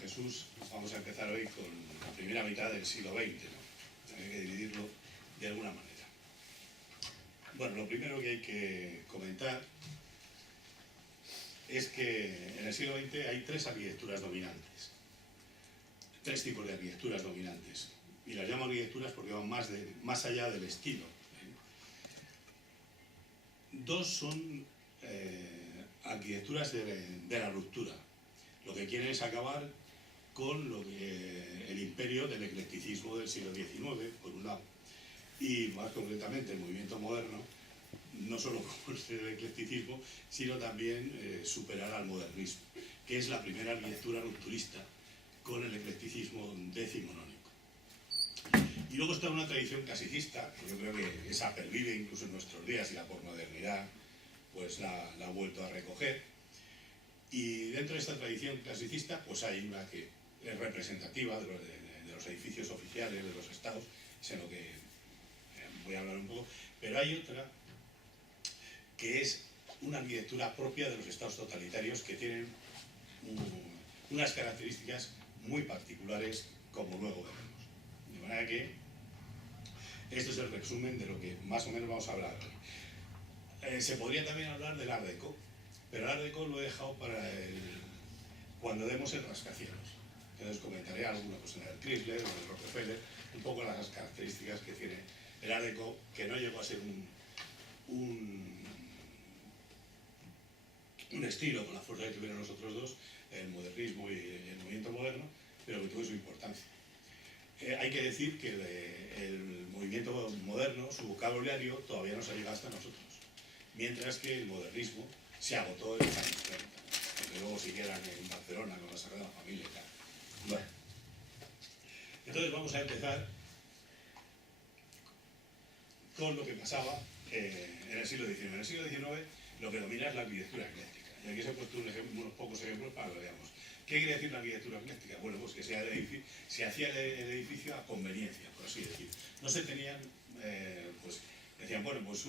Jesús, vamos a empezar hoy con la primera mitad del siglo XX, ¿no? Hay que dividirlo de alguna manera. Bueno, lo primero que hay que comentar es que en el siglo XX hay tres arquitecturas dominantes, tres tipos de arquitecturas dominantes, y las llamo arquitecturas porque van más allá del estilo. Dos son arquitecturas de la ruptura. Lo que quieren es acabar con el imperio del eclecticismo del siglo XIX, por un lado, y más concretamente el movimiento moderno, no solo como el eclecticismo, sino también superar al modernismo, que es la primera arquitectura rupturista con el eclecticismo decimonónico. Y luego está una tradición clasicista, que yo creo que esa pervive incluso en nuestros días y la posmodernidad pues la ha vuelto a recoger. Y dentro de esta tradición clasicista pues hay una que es representativa de los edificios oficiales de los estados, es en lo que voy a hablar un poco, pero hay otra que es una arquitectura propia de los estados totalitarios que tienen unas características muy particulares, como luego veremos. De manera que esto es el resumen de lo que más o menos vamos a hablar hoy. Se podría también hablar del Art Deco, pero el Art Deco lo he dejado para cuando demos el rascacielos. Entonces comentaré alguna cosa en el Chrysler o en el Rockefeller, un poco las características que tiene el Art Deco, que no llegó a ser un estilo con la fuerza que tuvieron los otros dos, el modernismo y el movimiento moderno, pero que tuvo su importancia. Hay que decir que el movimiento moderno, su vocabulario, todavía no se ha llegado hasta nosotros, mientras que el modernismo se agotó en los años 30, que luego siguieran en Barcelona con la Sagrada Familia y tal. Bueno, entonces vamos a empezar con lo que pasaba en el siglo XIX. En el siglo XIX lo que domina es la arquitectura ecléctica. Y aquí se he puesto unos pocos ejemplos para que lo veamos. ¿Qué quiere decir la arquitectura ecléctica? Bueno, pues que se hacía el edificio a conveniencia, por así decir. No se tenían, pues decían, bueno, pues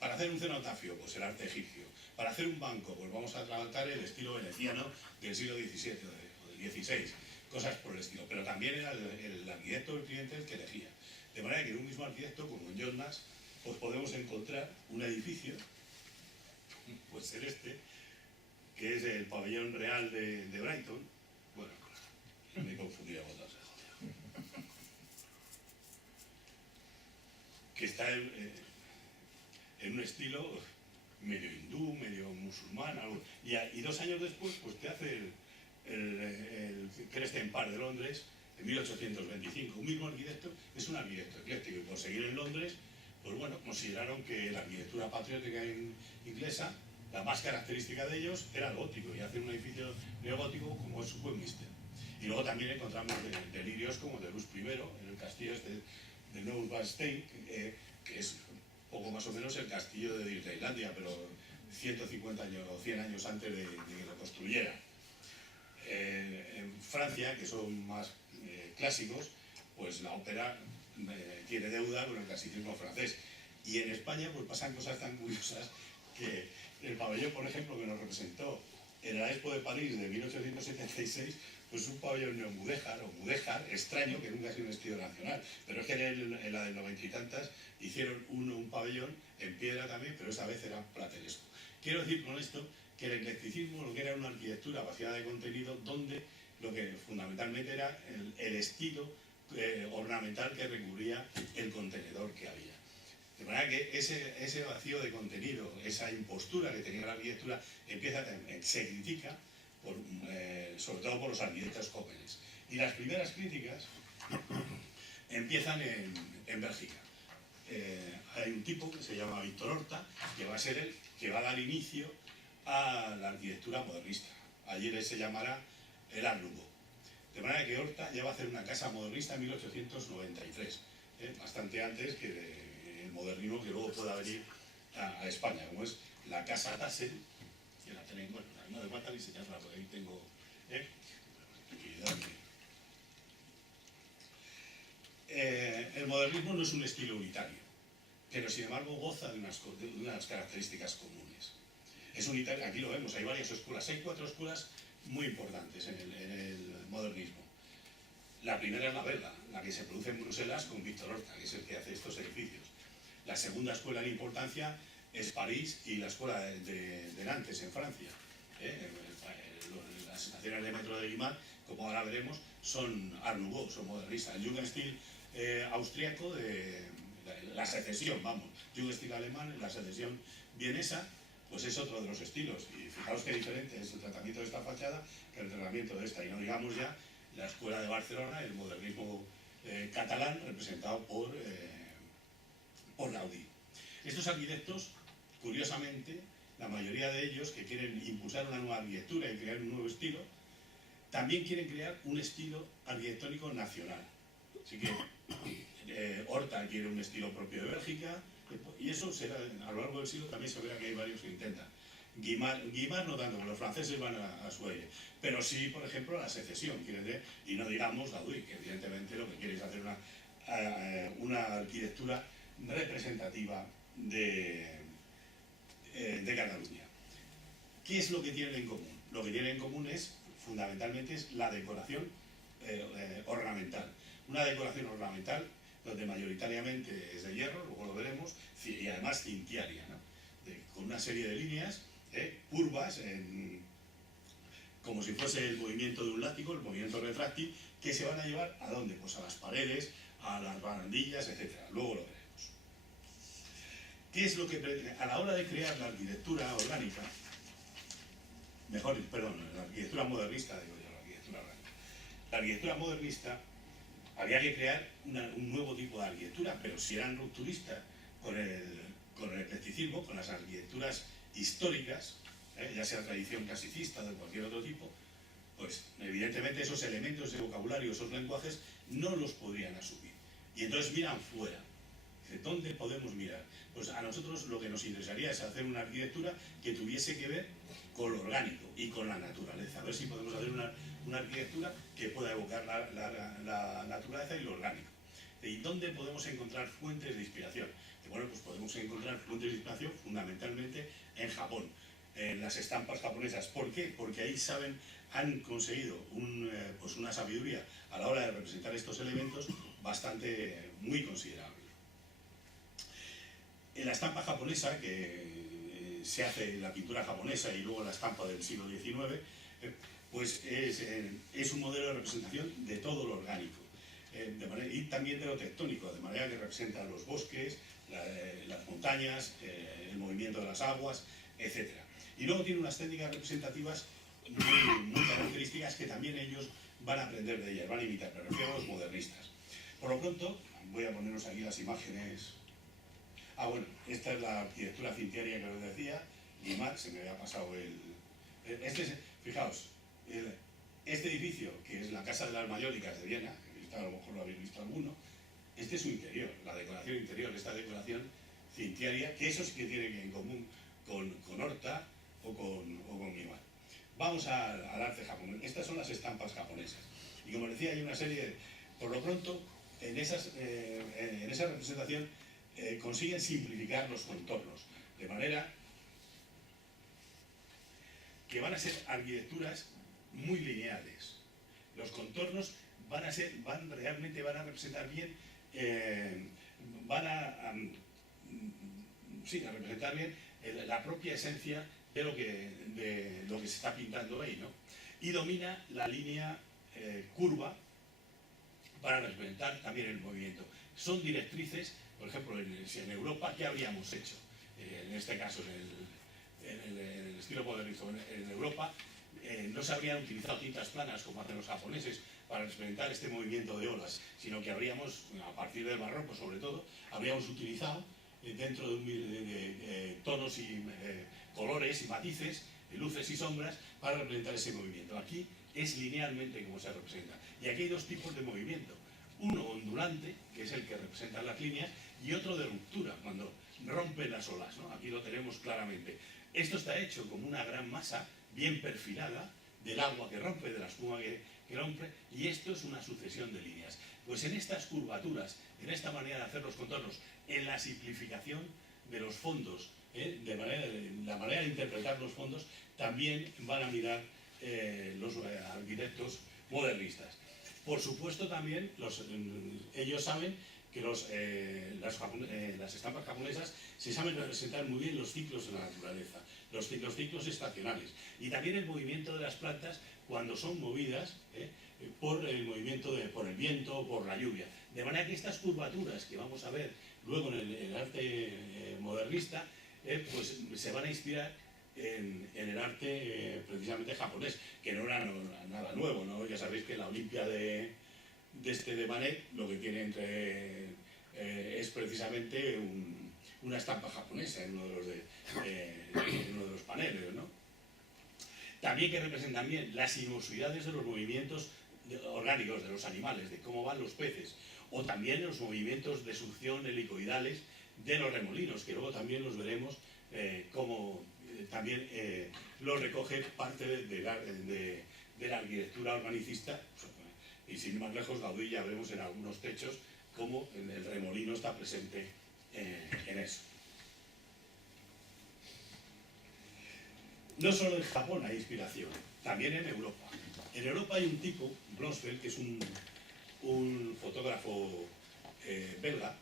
para hacer un cenotafio, pues el arte egipcio. Para hacer un banco, pues vamos a tratar el estilo veneciano del siglo XVII o del XVI. Cosas por el estilo. Pero también era el arquitecto del cliente el que elegía. De manera que en un mismo arquitecto, como en John Nash, pues podemos encontrar un edificio, puede ser este, que es el pabellón real de Brighton. Bueno, me confundía con dos, joder. Que está en un estilo medio hindú, medio musulmán, algo. Y 2 años después, pues te hace el Crescent Park de Londres, en 1825. Un mismo arquitecto, es un arquitecto ecléctico, y por seguir en Londres, pues bueno, consideraron que la arquitectura patriótica inglesa, la más característica de ellos era el gótico, y hacer un edificio neogótico como es Westminster. Y luego también encontramos delirios como de Luis I, en el castillo de Neuschwanstein, que es poco más o menos el castillo de Disneylandia, pero 150 años o 100 años antes de que lo construyera. En Francia, que son más clásicos, pues la ópera tiene deuda con el clasicismo francés. Y en España pues pasan cosas tan curiosas que el pabellón, por ejemplo, que nos representó en la Expo de París de 1876, pues un pabellón neomudéjar o mudéjar extraño, que nunca ha sido un estilo nacional, pero es que en la del 90 y tantas hicieron un pabellón en piedra también, pero esa vez era plateresco. Quiero decir con esto que el eclecticismo lo que era una arquitectura vaciada de contenido, donde lo que fundamentalmente era el estilo ornamental que recubría el contenedor que había. De manera que ese vacío de contenido, esa impostura que tenía la arquitectura, se critica, sobre todo por los arquitectos jóvenes. Y las primeras críticas empiezan en Bélgica. Hay un tipo que se llama Víctor Horta, que va a ser el que va a dar inicio a la arquitectura modernista. Allí se llamará el Art Nouveau. De manera que Horta ya va a hacer una casa modernista en 1893, bastante antes que el modernismo que luego pueda venir a España, como es la Casa Tassel, que la tenéis, bueno, la misma de Guata, diseñarla, porque ahí tengo el modernismo no es un estilo unitario, pero sin embargo goza de unas características comunes. Es unitario, aquí lo vemos, hay varias escuelas, hay 4 esculas muy importantes en el modernismo. La primera es la belga, la que se produce en Bruselas con Víctor Horta, que es el que hace estos edificios. La segunda escuela en importancia es París y la escuela de Nantes, en Francia. Las estaciones de metro de Guimard, como ahora veremos, son Art Nouveau, son modernistas. El Jugendstil austriaco, de la secesión, vamos, Jugendstil alemán, la secesión vienesa, pues es otro de los estilos. Y fijaos qué diferente es el tratamiento de esta fachada que el tratamiento de esta. Y no digamos ya la escuela de Barcelona, el modernismo catalán, representado por Gaudí. Estos arquitectos, curiosamente, la mayoría de ellos que quieren impulsar una nueva arquitectura y crear un nuevo estilo, también quieren crear un estilo arquitectónico nacional. Así que Horta quiere un estilo propio de Bélgica, y eso será, a lo largo del siglo también se verá que hay varios que intentan. Guimard no tanto, los franceses van a su aire, pero sí, por ejemplo, la secesión, y no digamos Gaudí, que evidentemente lo que quiere es hacer una arquitectura representativa de Cataluña. ¿Qué es lo que tienen en común? Lo que tienen en común fundamentalmente es la decoración ornamental. Una decoración ornamental donde mayoritariamente es de hierro, luego lo veremos, y además cintiaria, ¿no? Con una serie de líneas curvas, como si fuese el movimiento de un látigo, el movimiento retráctil, que se van a llevar ¿a dónde? Pues a las paredes, a las barandillas, etc. Luego lo veremos. ¿Qué es lo que a la hora de crear la arquitectura orgánica, la arquitectura modernista, digo yo, la arquitectura orgánica? La arquitectura modernista había que crear un nuevo tipo de arquitectura, pero si eran rupturistas con el eclecticismo, con las arquitecturas históricas, ya sea tradición clasicista o de cualquier otro tipo, pues evidentemente esos elementos de vocabulario, esos lenguajes, no los podrían asumir. Y entonces miran fuera. ¿Dónde podemos mirar? Pues a nosotros lo que nos interesaría es hacer una arquitectura que tuviese que ver con lo orgánico y con la naturaleza. A ver si podemos hacer una arquitectura que pueda evocar la naturaleza y lo orgánico. ¿Y dónde podemos encontrar fuentes de inspiración? Bueno, pues podemos encontrar fuentes de inspiración fundamentalmente en Japón, en las estampas japonesas. ¿Por qué? Porque ahí han conseguido una sabiduría a la hora de representar estos elementos muy considerable. En la estampa japonesa, que se hace en la pintura japonesa y luego la estampa del siglo XIX, pues es un modelo de representación de todo lo orgánico y también de lo tectónico, de manera que representa los bosques, las montañas, el movimiento de las aguas, etc. Y luego tiene unas técnicas representativas muy características que también ellos van a aprender de ellas, van a imitar, me refiero a los modernistas. Por lo pronto, voy a ponernos aquí las imágenes. Bueno, esta es la arquitectura cintiaria que os decía, Guimard, se me había pasado fijaos, este edificio, que es la Casa de las Mayólicas de Viena, a lo mejor lo habéis visto alguno, este es su interior, la decoración interior, esta decoración cintiaria, que eso sí que tiene en común con Horta o con Guimard. Vamos al arte japonés. Estas son las estampas japonesas. Y como decía, hay una serie, por lo pronto, en esa representación consiguen simplificar los contornos, de manera que van a ser arquitecturas muy lineales. Los contornos realmente van a representar bien, representar bien la propia esencia de lo que se está pintando ahí, ¿no? Y domina la línea curva para representar también el movimiento. Son directrices, por ejemplo, en Europa, ¿qué habríamos hecho? En este caso, en el estilo modernista, en Europa, no se habrían utilizado tintas planas como hacen los japoneses para representar este movimiento de olas, sino que habríamos, a partir del barroco sobre todo, habríamos utilizado dentro de tonos y colores y matices, luces y sombras, para representar ese movimiento. Aquí es linealmente como se representa. Y aquí hay dos tipos de movimiento. Uno ondulante, que es el que representa las líneas, y otro de ruptura, cuando rompen las olas, ¿no? Aquí lo tenemos claramente. Esto está hecho como una gran masa bien perfilada del agua que rompe, de la espuma que rompe, y esto es una sucesión de líneas. Pues en estas curvaturas, en esta manera de hacer los contornos, en la simplificación de los fondos, la manera de interpretar los fondos, también van a mirar arquitectos modernistas. Por supuesto también ellos saben que las estampas japonesas se saben representar muy bien los ciclos en la naturaleza, los ciclos estacionales y también el movimiento de las plantas cuando son movidas por el movimiento, por el viento, por la lluvia. De manera que estas curvaturas que vamos a ver luego en el arte modernista, pues se van a inspirar en el arte precisamente japonés, que no era nada nuevo, ¿no? Ya sabéis que la Olimpia de Manet lo que tiene es precisamente una estampa japonesa en uno de los paneles, ¿no? También que representan bien las sinuosidades de los movimientos orgánicos de los animales, de cómo van los peces, o también los movimientos de succión helicoidales de los remolinos, que luego también los veremos como también los recoge parte de la arquitectura organicista, y sin ir más lejos, Gaudí ya vemos en algunos techos cómo el remolino está presente en eso. No solo en Japón hay inspiración, también en Europa. En Europa hay un tipo, Blomsfeld, que es un fotógrafo belga,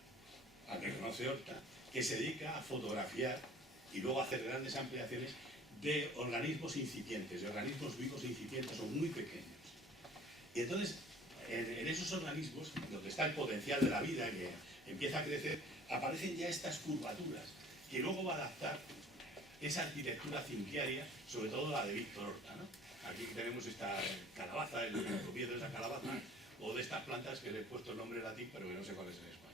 al que conoce Horta, que se dedica a fotografiar y luego a hacer grandes ampliaciones de organismos incipientes, de organismos vivos incipientes o muy pequeños. Y entonces, en esos organismos, donde está el potencial de la vida, que empieza a crecer, aparecen ya estas curvaturas, que luego va a adaptar esa arquitectura cinciaria, sobre todo la de Víctor Horta, ¿no? Aquí tenemos esta calabaza, el comienzo de esa calabaza, o de estas plantas que le he puesto el nombre latín, pero que no sé cuál es en español.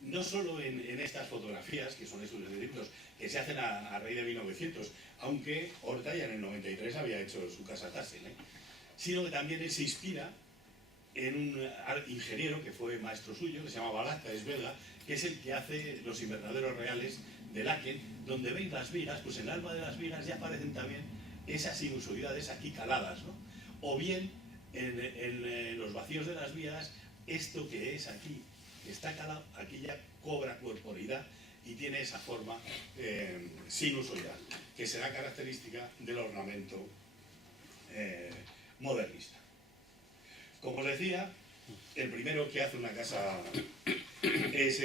No solo en estas fotografías, que son esos libros que se hacen a raíz de 1900, aunque Horta ya en el 93 había hecho su casa Tassel, sino que también él se inspira en un ingeniero que fue maestro suyo, que se llama Balata, es belga, que es el que hace los invernaderos reales de Laken, donde veis las vigas, pues en el alma de las vigas ya aparecen también esas sinusoidades aquí caladas, ¿no? O bien en los vacíos de las vigas, esto que es aquí, que está calado, aquí ya cobra corporeidad y tiene esa forma sinusoidal, que será característica del ornamento modernista. Como os decía, el primero que hace una casa es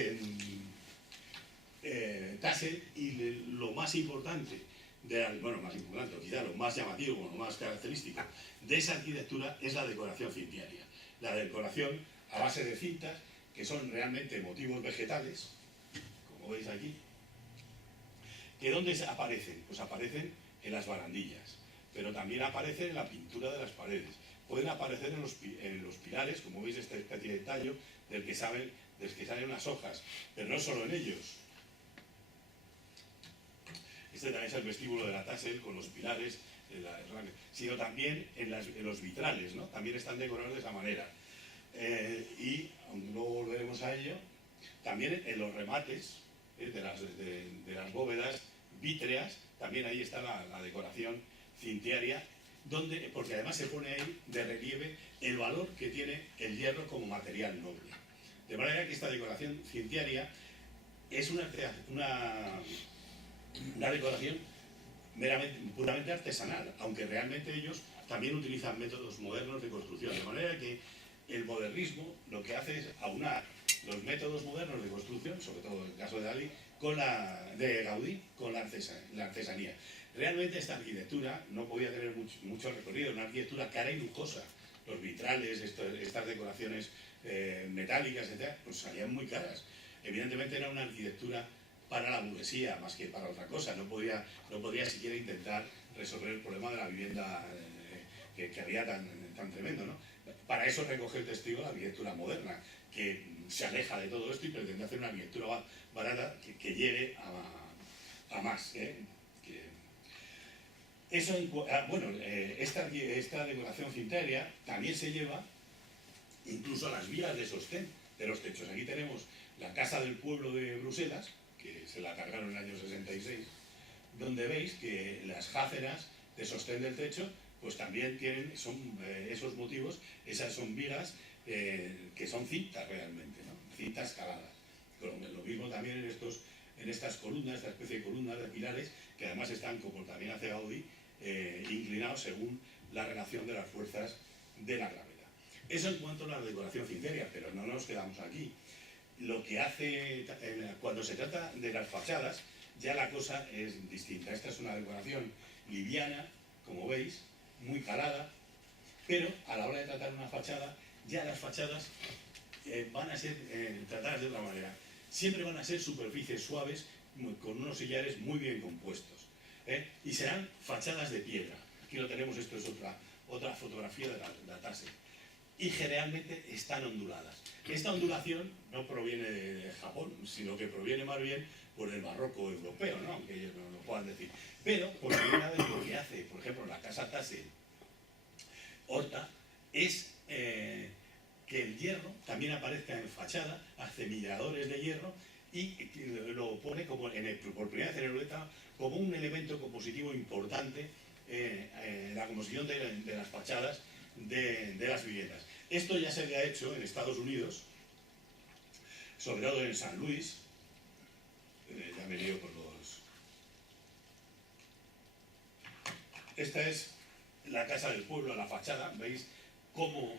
Tassel, y lo más importante, quizá lo más llamativo, lo más característico de esa arquitectura es la decoración cintiaria. La decoración a base de cintas, que son realmente motivos vegetales, como veis aquí, que ¿dónde aparecen? Pues aparecen en las barandillas, pero también aparecen en la pintura de las paredes. Pueden aparecer en los pilares, como veis esta especie de tallo del que salen unas hojas, pero no solo en ellos. Este también es el vestíbulo de la Tassel con los pilares, sino también en los vitrales, ¿no? También están decorados de esa manera. Y, aunque luego volveremos a ello, también en los remates de las bóvedas vítreas, también ahí está la decoración cintiaria, porque además se pone ahí de relieve el valor que tiene el hierro como material noble. De manera que esta decoración cintiaria es una decoración puramente artesanal, aunque realmente ellos también utilizan métodos modernos de construcción. De manera que el modernismo lo que hace es aunar los métodos modernos de construcción, sobre todo en el caso de Dalí, de Gaudí, con la artesanía. Realmente esta arquitectura no podía tener mucho recorrido, una arquitectura cara y lujosa. Los vitrales, estas decoraciones metálicas, etc., pues salían muy caras. Evidentemente era una arquitectura para la burguesía más que para otra cosa. No podía siquiera intentar resolver el problema de la vivienda que había tan tremendo, ¿no? Para eso recoge el testigo la arquitectura moderna, que se aleja de todo esto y pretende hacer una arquitectura barata que llegue a más. Esta decoración cintiaria también se lleva incluso a las vías de sostén de los techos. Aquí tenemos la Casa del Pueblo de Bruselas, que se la cargaron en el año 66, donde veis que las jáceras de sostén del techo pues también son esos motivos, esas son vigas que son cintas realmente, ¿no? Cintas caladas. Lo mismo también en estos en estas columnas, esta especie de columnas de pilares, que además están, como también hace Gaudí, inclinados según la relación de las fuerzas de la gravedad. Eso en cuanto a la decoración cinteria, pero no nos quedamos aquí. Lo que hace, cuando se trata de las fachadas, ya la cosa es distinta. Esta es una decoración liviana, como veis, muy calada, pero a la hora de tratar una fachada, ya las fachadas van a ser tratadas de otra manera. Siempre van a ser superficies suaves, con unos sillares muy bien compuestos. Y serán fachadas de piedra. Aquí lo tenemos, esto es otra fotografía de la Tasse. Y generalmente están onduladas. Esta ondulación no proviene de Japón, sino que proviene más bien por el barroco europeo, ¿no? Aunque ellos no lo puedan decir. Pero, por primera vez, lo que hace, por ejemplo, la casa Tasse Horta, es que el hierro también aparezca en fachada, hace milladores de hierro y lo pone como por primera vez en Europa como un elemento compositivo importante en la composición de las fachadas de las viviendas. Esto ya se había hecho en Estados Unidos, sobre todo en San Luis. Ya me lío con los... Esta es la casa del pueblo, la fachada. ¿Veis cómo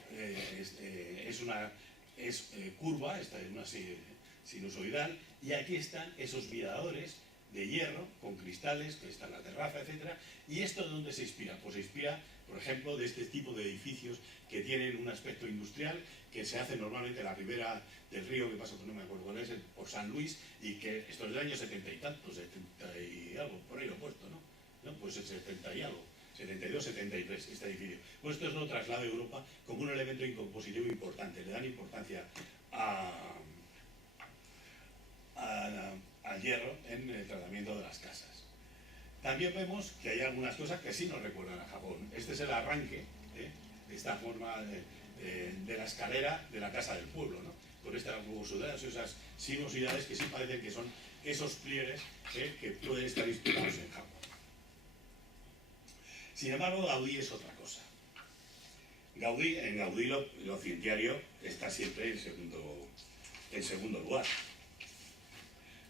es curva? Esta es una sinusoidal. Y aquí están esos miradores de hierro con cristales, que está en la terraza, etc. ¿Y esto de dónde se inspira? Pues se inspira, por ejemplo, de este tipo de edificios que tienen un aspecto industrial, que se hace normalmente en la ribera del río, que pasa, pues no me acuerdo cuál es, por San Luis, y que esto es del año 70 y tantos, 70 y algo, por ahí lo he puesto, ¿no? Pues el 70 y algo, 72, 73, este edificio. Pues esto lo traslada a Europa como un elemento compositivo importante, le dan importancia al hierro en el tratamiento de las casas. También vemos que hay algunas cosas que sí nos recuerdan a Japón. Este es el arranque, esta forma de la escalera de la casa del pueblo, ¿no? Con estas rugosidades, esas sinuosidades que sí parecen que son esos pliegues que pueden estar inspirados en Japón. Sin embargo, Gaudí es otra cosa. En Gaudí lo cintiario está siempre en segundo lugar.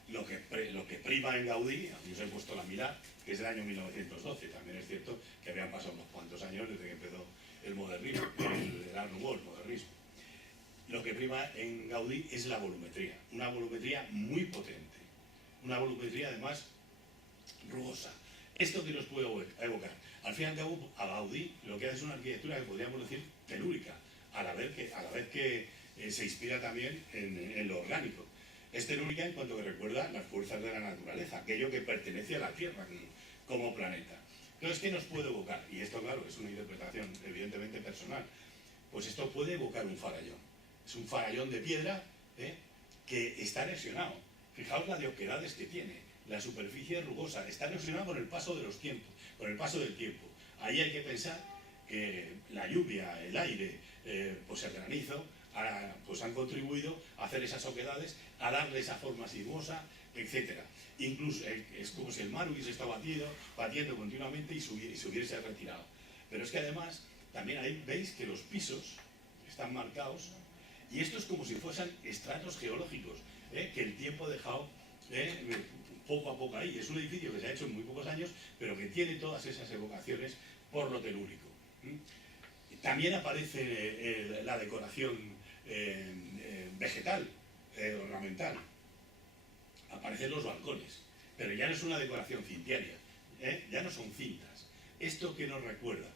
Lo que prima en Gaudí, yo os he puesto la mirada, que es del año 1912. También es cierto que habían pasado unos cuantos años desde que empezó el modernismo, el Art Nouveau, el modernismo. Lo que prima en Gaudí es la volumetría, una volumetría muy potente, una volumetría además rugosa. ¿Esto que nos puede evocar? Al fin y al cabo, a Gaudí lo que hace es una arquitectura que podríamos decir telúrica, a la vez que se inspira también en lo orgánico. Es telúrica en cuanto que recuerda las fuerzas de la naturaleza, aquello que pertenece a la Tierra como planeta. Entonces, ¿qué nos puede evocar? Y esto, claro, es una interpretación evidentemente personal. Pues esto puede evocar un farallón. Es un farallón de piedra que está erosionado. Fijaos las de oquedades que tiene. La superficie es rugosa. Está erosionado con el paso de los tiempos, con el paso del tiempo. Ahí hay que pensar que la lluvia, el aire, pues el granizo, pues han contribuido a hacer esas oquedades, a darle esa forma sinuosa, etc. Incluso es como si el mar hubiese estado batiendo continuamente y se hubiese retirado. Pero es que además, también ahí veis que los pisos están marcados, y esto es como si fuesen estratos geológicos, que el tiempo ha dejado poco a poco ahí. Es un edificio que se ha hecho en muy pocos años, pero que tiene todas esas evocaciones por lo telúrico. También aparece la decoración vegetal, ornamental. Aparecen los balcones, pero ya no es una decoración cintiaria, ya no son cintas. ¿Esto qué nos recuerda?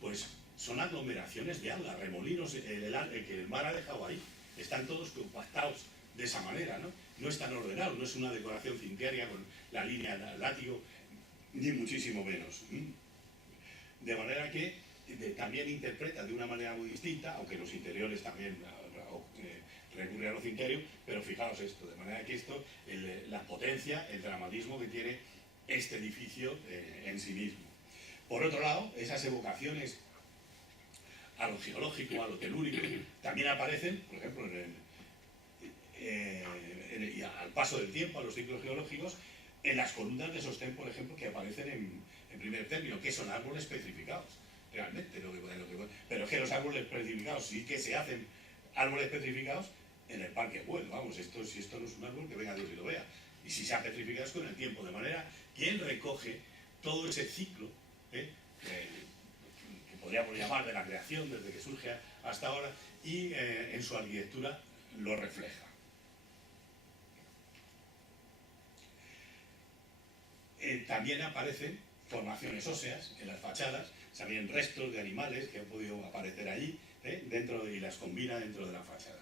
Pues son aglomeraciones de algas, remolinos que el mar ha dejado ahí. Están todos compactados de esa manera, ¿no? No están ordenados, no es una decoración cintiaria con la línea del látigo, ni muchísimo menos. De manera que también interpreta de una manera muy distinta, aunque los interiores también recurre a lo cintiario, pero fijaos esto, de manera que esto, la potencia, el dramatismo que tiene este edificio en sí mismo. Por otro lado, esas evocaciones a lo geológico, a lo telúrico, también aparecen, por ejemplo, al paso del tiempo, a los ciclos geológicos, en las columnas de sostén, por ejemplo, que aparecen en primer término, que son árboles petrificados, realmente. Pero es que los árboles petrificados sí que se hacen árboles petrificados en el Parque Güell. Vamos, si esto no es un árbol, que venga Dios y lo vea. y si se ha petrificado es con el tiempo, de manera que él recoge todo ese ciclo, que podríamos llamar de la creación, desde que surge hasta ahora, y en su arquitectura lo refleja. También aparecen formaciones óseas en las fachadas, también restos de animales que han podido aparecer allí, dentro, y las combina dentro de la fachada.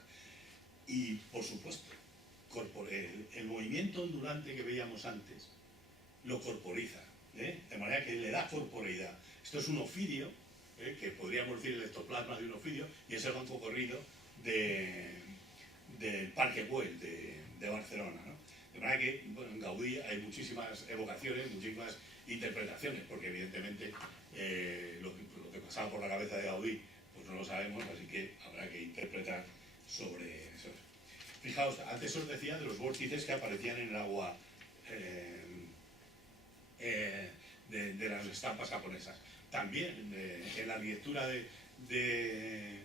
Y, por supuesto, el movimiento ondulante que veíamos antes lo corporiza, de manera que le da corporeidad. Esto es un ofidio, que podríamos decir el ectoplasma de un ofidio, y es el banco corrido del Parque Güell de Barcelona, ¿no? De manera que, bueno, en Gaudí hay muchísimas evocaciones, muchísimas interpretaciones, porque evidentemente lo que pasaba por la cabeza de Gaudí pues no lo sabemos, así que habrá que interpretar sobre eso. Fijaos, antes os decía de los vórtices que aparecían en el agua de las estampas japonesas. También en la arquitectura de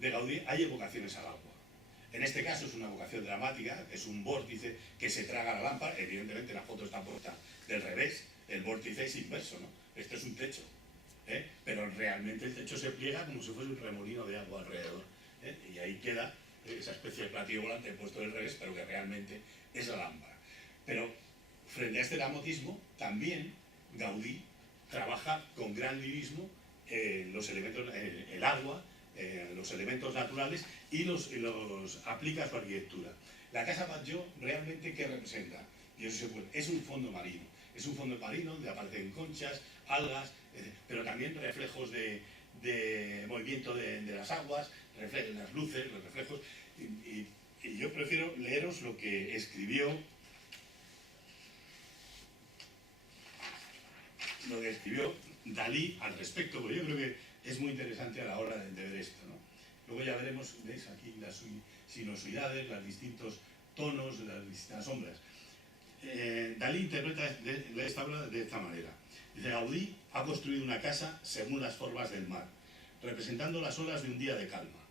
Gaudí hay evocaciones al agua. En este caso es una evocación dramática, es un vórtice que se traga la lámpara. Evidentemente la foto está puesta del revés, el vórtice es inverso, ¿no? Esto es un techo, pero realmente el techo se pliega como si fuese un remolino de agua alrededor, y ahí queda esa especie de platillo volante puesto del revés, pero que realmente es la lámpara. Pero frente a este dramatismo, también Gaudí trabaja con gran lirismo los elementos, el agua, los elementos naturales, y los aplica a su arquitectura. La Casa Batlló realmente, ¿qué representa? Y eso se puede, es un fondo marino. Es un fondo marino donde aparecen conchas, algas, pero también reflejos de movimiento de las aguas, las luces, los reflejos. Y yo prefiero leeros lo que escribió Dalí al respecto, porque yo creo que es muy interesante a la hora de ver esto, ¿no? Luego ya veremos, veis aquí las sinuosidades, los distintos tonos, las distintas sombras. Dalí interpreta esta obra de esta manera. Dice: Gaudí ha construido una casa según las formas del mar, representando las olas de un día de calma,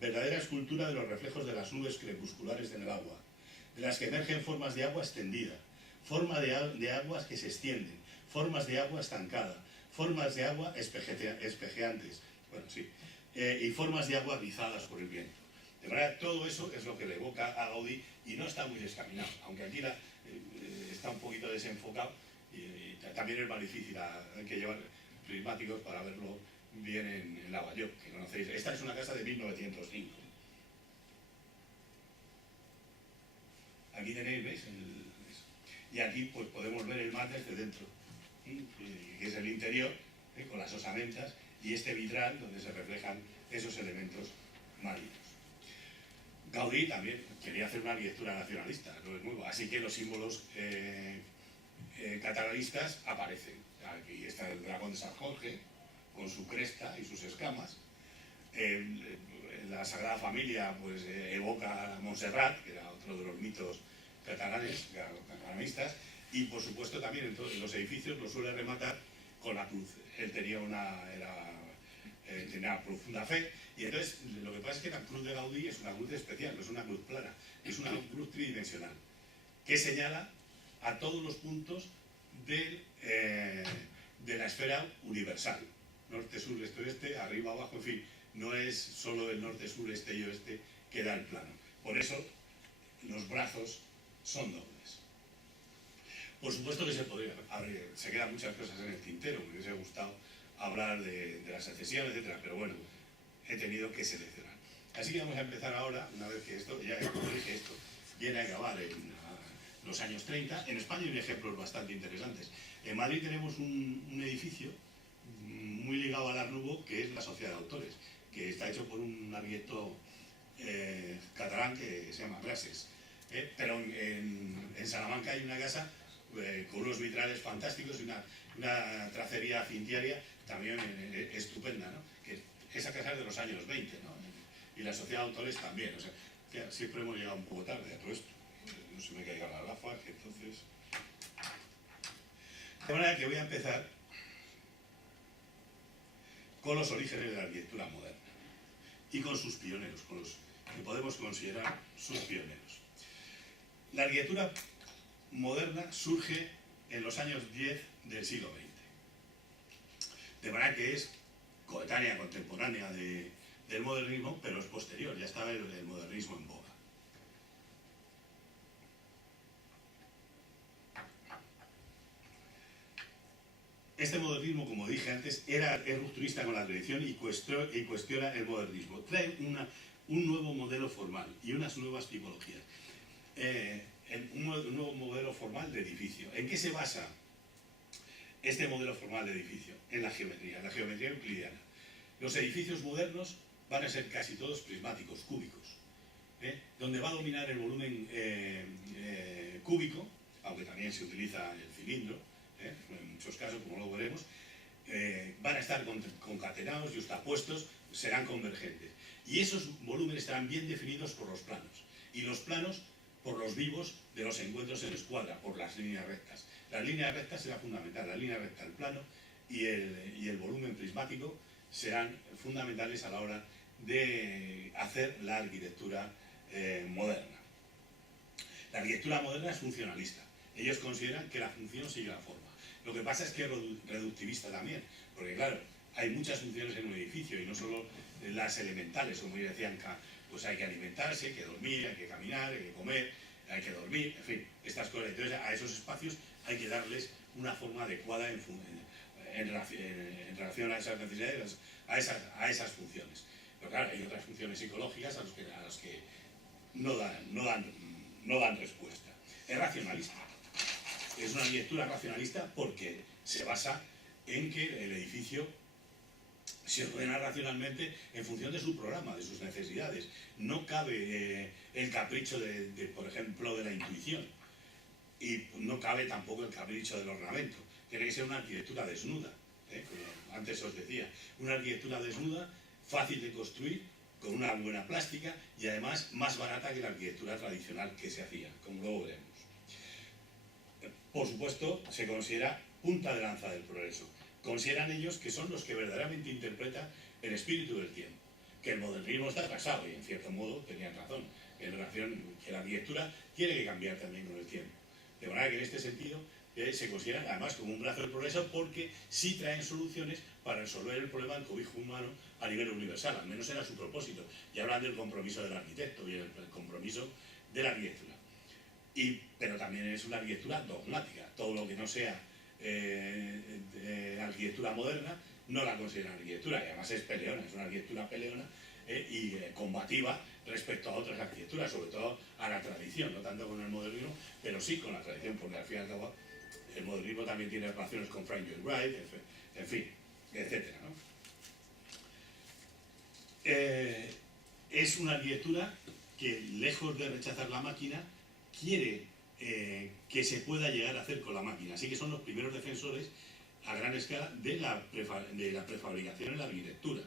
verdadera escultura de los reflejos de las nubes crepusculares en el agua, de las que emergen formas de agua extendida, formas de aguas que se extienden, formas de agua estancada, formas de agua espejeantes, bueno, sí, y formas de agua rizadas por el viento. De manera, todo eso es lo que le evoca a Gaudí, y no está muy descaminado, aunque aquí está un poquito desenfocado, y también es más difícil, hay que llevar prismáticos para verlo bien en la Batlló, que conocéis. Esta es una casa de 1905. Aquí tenéis, ¿veis? Y aquí pues podemos ver el mar desde dentro, que es el interior, con las osamentas, y este vitral donde se reflejan esos elementos marinos. Gaudí también quería hacer una arquitectura nacionalista, no es nuevo, así que los símbolos catalanistas aparecen. Aquí está el dragón de San Jorge, con su cresta y sus escamas. La Sagrada Familia pues evoca a Montserrat, que era otro de los mitos catalanistas, y por supuesto también en los edificios lo suele rematar con la cruz. Él tenía una profunda fe, y entonces lo que pasa es que la cruz de Gaudí es una cruz especial, no es una cruz plana, es una cruz tridimensional, que señala a todos los puntos de la esfera universal: norte, sur, este, oeste, arriba, abajo, en fin, no es solo el norte, sur, este y oeste que da el plano. Por eso los brazos son dobles. Por supuesto que se quedan muchas cosas en el tintero, me hubiese gustado hablar de la secesión, etcétera, pero bueno, he tenido que seleccionar. Así que vamos a empezar ahora, una vez que esto, ya como dije, esto viene a acabar en los años 30. En España hay ejemplos bastante interesantes. En Madrid tenemos un edificio muy ligado al Art Nouveau, que es la Sociedad de Autores, que está hecho por un arquitecto catalán que se llama Glases. Pero en Salamanca hay una casa con unos vitrales fantásticos y una tracería cintiaria también estupenda, ¿no? Que esa casa es de los años 20, ¿no? Y la Sociedad de Autores también. O sea, siempre hemos llegado un poco tarde a todo esto. No se me caigan las gafas, que entonces... De manera que voy a empezar con los orígenes de la arquitectura moderna y con sus pioneros, con los que podemos considerar sus pioneros. La arquitectura moderna surge en los años 10 del siglo XX. De manera que es coetánea, contemporánea del modernismo, pero es posterior, ya estaba el modernismo en boga. Este modernismo, como dije antes, es rupturista con la tradición y cuestiona el modernismo. Trae un nuevo modelo formal y unas nuevas tipologías. Un nuevo modelo formal de edificio. ¿En qué se basa este modelo formal de edificio? En la geometría euclidiana. Los edificios modernos van a ser casi todos prismáticos, cúbicos, donde va a dominar el volumen cúbico, aunque también se utiliza el cilindro, en muchos casos, como luego veremos, van a estar concatenados, yuxtapuestos, serán convergentes. Y esos volúmenes estarán bien definidos por los planos. Y los planos por los vivos de los encuentros en escuadra, por las líneas rectas. Las líneas rectas será fundamental, la línea recta, el plano y el volumen prismático serán fundamentales a la hora de hacer la arquitectura moderna. La arquitectura moderna es funcionalista. Ellos consideran que la función sigue la forma. Lo que pasa es que es reductivista también, porque claro, hay muchas funciones en un edificio y no solo las elementales, como ya decían, pues hay que alimentarse, hay que dormir, hay que caminar, hay que comer, hay que dormir, en fin, estas cosas. Entonces a esos espacios hay que darles una forma adecuada en relación a esas necesidades, a esas funciones. Pero claro, hay otras funciones psicológicas a las que no dan respuesta. Es racionalista. Es una arquitectura racionalista porque se basa en que el edificio se ordena racionalmente en función de su programa, de sus necesidades. No cabe el capricho, por ejemplo, de la intuición. Y no cabe tampoco el capricho del ornamento. Tiene que ser una arquitectura desnuda, como antes os decía. Una arquitectura desnuda, fácil de construir, con una buena plástica y además más barata que la arquitectura tradicional que se hacía, como luego veremos. Por supuesto, se considera punta de lanza del progreso. Consideran ellos que son los que verdaderamente interpretan el espíritu del tiempo, que el modernismo está atrasado y en cierto modo tenían razón, en relación que la arquitectura tiene que cambiar también con el tiempo. De manera que en este sentido se consideran además como un brazo del progreso porque sí traen soluciones para resolver el problema del cobijo humano a nivel universal, al menos era su propósito. Y hablan del compromiso del arquitecto y el compromiso de la arquitectura. Pero también es una arquitectura dogmática. Todo lo que no sea arquitectura moderna no la consideran arquitectura, y además es peleona, es una arquitectura peleona y combativa respecto a otras arquitecturas, sobre todo a la tradición, no tanto con el modernismo, pero sí con la tradición, porque al fin y al cabo el modernismo también tiene relaciones con Frank Lloyd Wright, en fin, etcétera, ¿no? Es una arquitectura que, lejos de rechazar la máquina, quiere que se pueda llegar a hacer con la máquina. Así que son los primeros defensores a gran escala de la prefabricación en la arquitectura.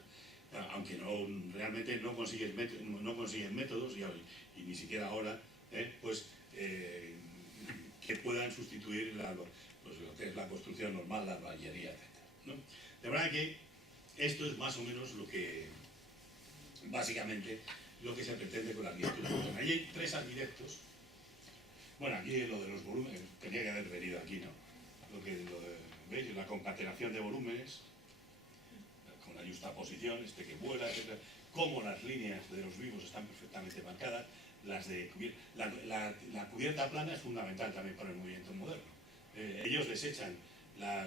Aunque realmente no consiguen métodos y ni siquiera ahora que puedan sustituir lo que es la construcción normal, la albañilería, etc., ¿no? De verdad que esto es más o menos básicamente lo que se pretende con la arquitectura moderna. Y hay tres arquitectos. Bueno, aquí lo de los volúmenes, tenía que haber venido aquí, ¿no? ¿Veis? La concatenación de volúmenes, con la justaposición, que vuela, etc. Cómo las líneas de los vivos están perfectamente marcadas. La cubierta plana es fundamental también para el movimiento moderno. Ellos desechan la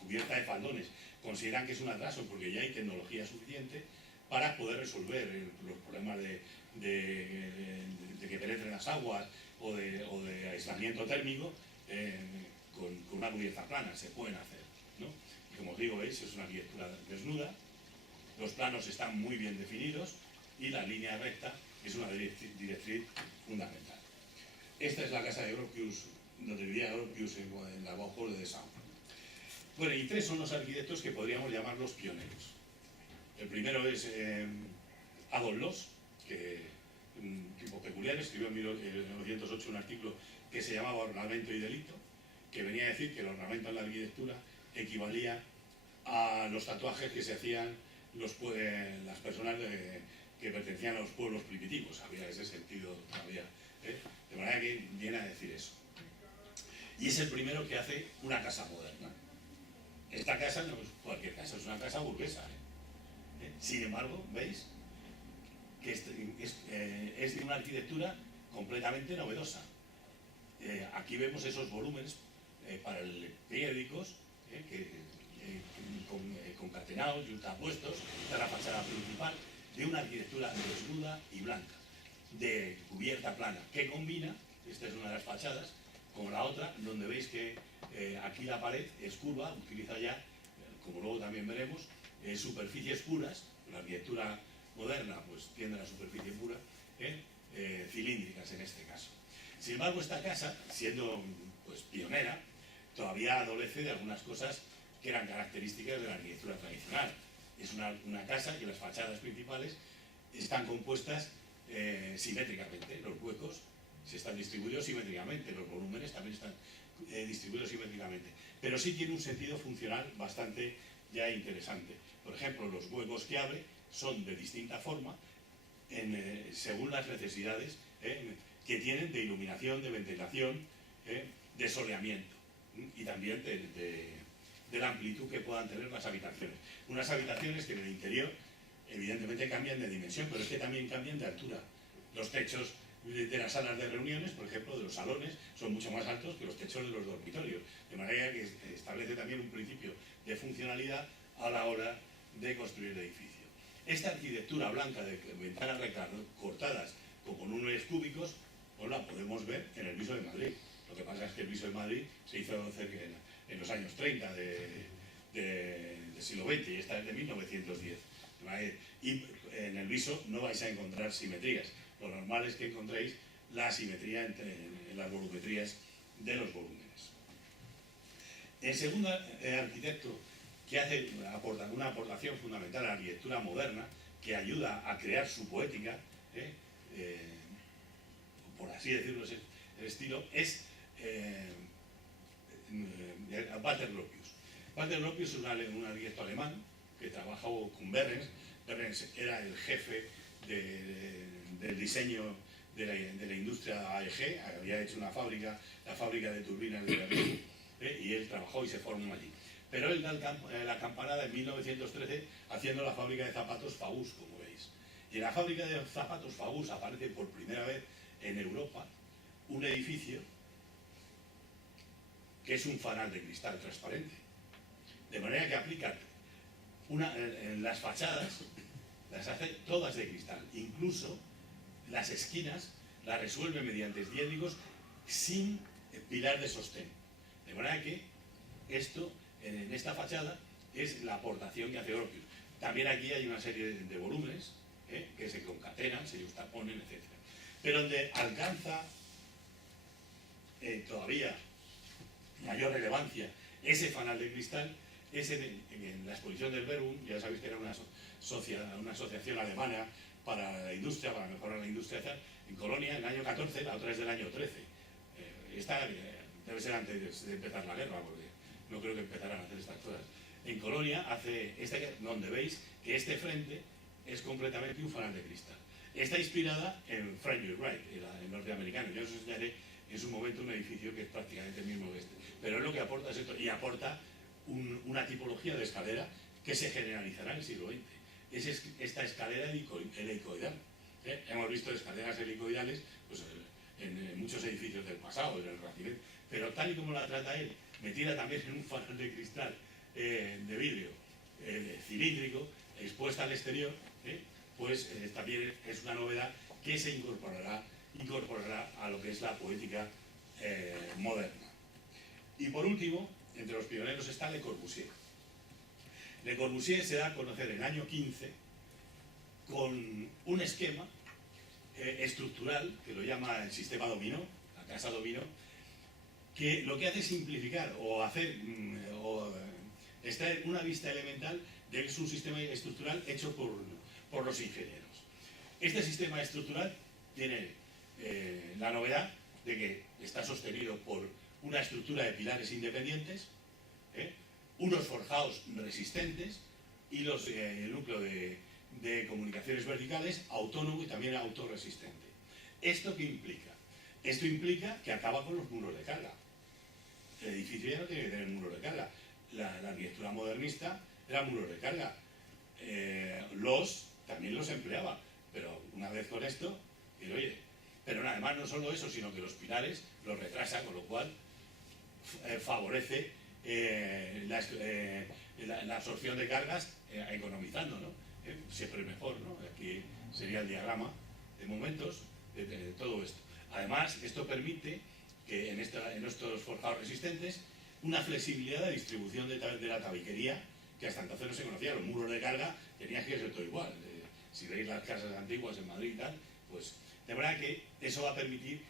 cubierta de faldones, consideran que es un atraso porque ya hay tecnología suficiente para poder resolver los problemas de que penetren las aguas o de aislamiento térmico con una cubierta plana, se pueden hacer, ¿no? Y como os digo, es una arquitectura desnuda, los planos están muy bien definidos y la línea recta es una directriz fundamental. Esta es la casa de Gropius, donde vivía Gropius en la Bauhaus de Dessau. Bueno, y tres son los arquitectos que podríamos llamar los pioneros. El primero es Adolf Loos, un tipo peculiar, escribió en 1908 un artículo que se llamaba Ornamento y Delito, que venía a decir que el ornamento en la arquitectura equivalía a los tatuajes que se hacían las personas que pertenecían a los pueblos primitivos. Había ese sentido todavía De manera que viene a decir eso. Y es el primero que hace una casa moderna. Esta casa no es cualquier casa, es una casa burguesa. Sin embargo, ¿veis? Que es de una arquitectura completamente novedosa. Aquí vemos esos volúmenes periódicos concatenados y justapuestos de la fachada principal, de una arquitectura desnuda y blanca, de cubierta plana, que combina, esta es una de las fachadas, con la otra, donde veis que aquí la pared es curva, utiliza ya, como luego también veremos, superficies puras. La arquitectura moderna pues tiende a la superficie pura, cilíndricas en este caso. Sin embargo, esta casa, siendo pues pionera, todavía adolece de algunas cosas que eran características de la arquitectura tradicional. Es una casa que las fachadas principales están compuestas simétricamente. Los huecos se están distribuidos simétricamente, los volúmenes también están distribuidos simétricamente. Pero sí tiene un sentido funcional bastante ya interesante. Por ejemplo, los huecos que abre son de distinta forma según las necesidades que tienen de iluminación, de ventilación, de soleamiento y también de la amplitud que puedan tener las habitaciones. Unas habitaciones que en el interior evidentemente cambian de dimensión, pero es que también cambian de altura. Los techos de las salas de reuniones, por ejemplo, de los salones, son mucho más altos que los techos de los dormitorios, de manera que establece también un principio de funcionalidad a la hora de construir el edificio. Esta arquitectura blanca de ventanas cortadas como con unos cúbicos, pues la podemos ver en el Viso de Madrid. Lo que pasa es que el Viso de Madrid se hizo cerca en los años 30 del siglo XX, y esta es de 1910. Y en el Viso no vais a encontrar simetrías. Lo normal es que encontréis la simetría en las volumetrías de los volúmenes. El segundo arquitecto que hace una aportación fundamental a la arquitectura moderna, que ayuda a crear su poética, por así decirlo, el estilo, es Walter Gropius. Walter Gropius es un arquitecto alemán que trabajó con Behrens. Behrens era el jefe del diseño de la industria AEG, había hecho la fábrica de turbinas de Berlín, y él trabajó y se formó allí. Pero él da la campanada en 1913 haciendo la fábrica de zapatos Faust, como veis. Y en la fábrica de zapatos Faust aparece por primera vez en Europa un edificio que es un fanal de cristal transparente. De manera que aplica las fachadas, las hace todas de cristal. Incluso las esquinas las resuelve mediante diédricos sin pilar de sostén. De manera que esto, en esta fachada, es la aportación que hace Gropius. También aquí hay una serie de volúmenes que se concatenan, se justaponen, etc. Pero donde alcanza todavía mayor relevancia ese fanal de cristal es en la exposición del Verbum. Ya sabéis que era una asociación alemana para la industria, para mejorar la industria, en Colonia, en el año 14, la otra es del año 13. Esta debe ser antes de empezar la guerra, porque no creo que empezaran a hacer estas cosas. En Colonia hace donde veis que este frente es completamente un fanal de cristal. Está inspirada en Frank Lloyd Wright, el norteamericano. Yo os enseñaré en su momento un edificio que es prácticamente el mismo que este. Pero es lo que aporta es esto, y aporta una tipología de escalera que se generalizará en el siglo XX. Es esta escalera helicoidal. Hemos visto escaleras helicoidales pues, en muchos edificios del pasado, en el Renacimiento, pero tal y como la trata él, metida también en un fanal de cristal de vidrio cilíndrico, expuesta al exterior, pues también es una novedad que se incorporará a lo que es la poética moderna. Y por último, entre los pioneros está Le Corbusier. Le Corbusier se da a conocer en el año 15 con un esquema estructural que lo llama el sistema dominó, la casa dominó, que lo que hace es simplificar o extraer una vista elemental de que es un sistema estructural hecho por los ingenieros. Este sistema estructural tiene la novedad de que está sostenido por una estructura de pilares independientes, unos forjados resistentes y el núcleo de comunicaciones verticales autónomo y también autorresistente. ¿Esto qué implica? Esto implica que acaba con los muros de carga. El edificio ya no tiene que tener muros de carga. La arquitectura modernista era muros de carga. También los empleaba, pero una vez con esto, y oye, pero además no solo eso, sino que los pilares los retrasa, con lo cual favorece la absorción de cargas economizando, ¿no? Siempre es mejor, ¿no? Aquí sería el diagrama de momentos de todo esto. Además, esto permite que en estos forjados resistentes una flexibilidad de distribución de la tabiquería que hasta entonces no se conocía. Los muros de carga tenían que ser todo igual. Si veis las casas antiguas en Madrid y tal, pues de verdad que eso va a permitir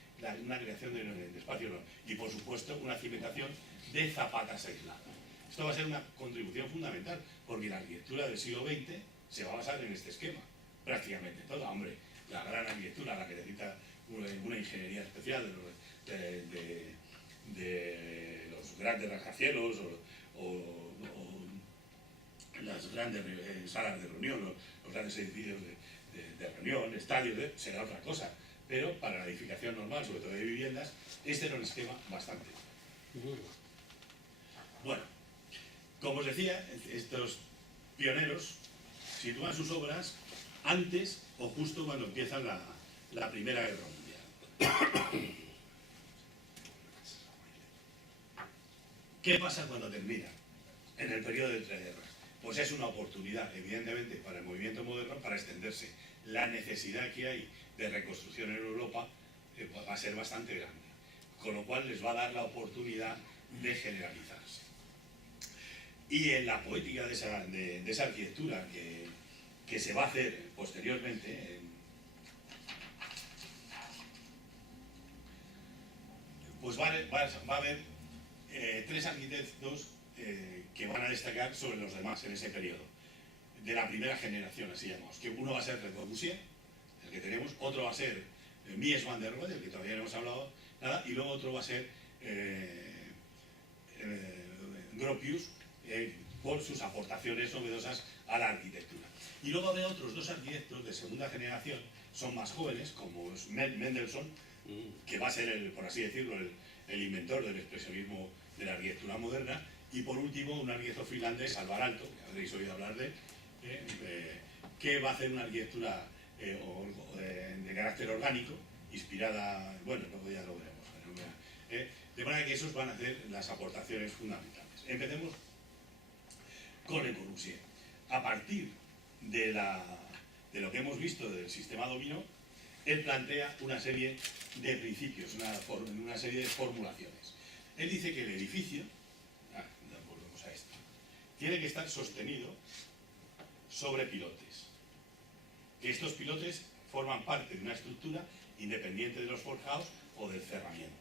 una creación de espacios y por supuesto una cimentación de zapatas aisladas. Esto va a ser una contribución fundamental porque la arquitectura del siglo XX se va a basar en este esquema, prácticamente toda. Hombre, la gran arquitectura, la que necesita una ingeniería especial de los grandes rascacielos o las grandes salas de reunión, los grandes edificios de reunión, estadios, será otra cosa. Pero para la edificación normal, sobre todo de viviendas, este era un esquema bastante bueno. Como os decía, estos pioneros sitúan sus obras antes o justo cuando empieza la Primera Guerra Mundial. ¿Qué pasa cuando termina? En el periodo de entreguerras. Pues es una oportunidad, evidentemente, para el movimiento moderno para extenderse. La necesidad que hay de reconstrucción en Europa va a ser bastante grande, con lo cual les va a dar la oportunidad de generalizarse. Y en la poética de esa arquitectura que se va a hacer posteriormente, pues va a haber tres arquitectos que van a destacar sobre los demás en ese periodo, de la primera generación, así llamamos, que uno va a ser Le Corbusier, el que tenemos, otro va a ser Mies van der Rohe, del que todavía no hemos hablado nada, y luego otro va a ser Gropius, por sus aportaciones novedosas a la arquitectura. Y luego habrá otros dos arquitectos de segunda generación, son más jóvenes, como es Mendelssohn, que va a ser, por así decirlo, el inventor del expresionismo de la arquitectura moderna, y por último un arquitecto finlandés, Alvar Aalto, que habréis oído hablar de él, que va a hacer una arquitectura de carácter orgánico, inspirada, bueno, luego ya lo veremos, de manera que esos van a hacer las aportaciones fundamentales. Empecemos con Le Corbusier. A partir de lo que hemos visto del sistema dominó, él plantea una serie de principios, una serie de formulaciones. Él dice que el edificio, volvemos a esto, tiene que estar sostenido sobre pilotes. Que estos pilotes forman parte de una estructura independiente de los forjados o del cerramiento.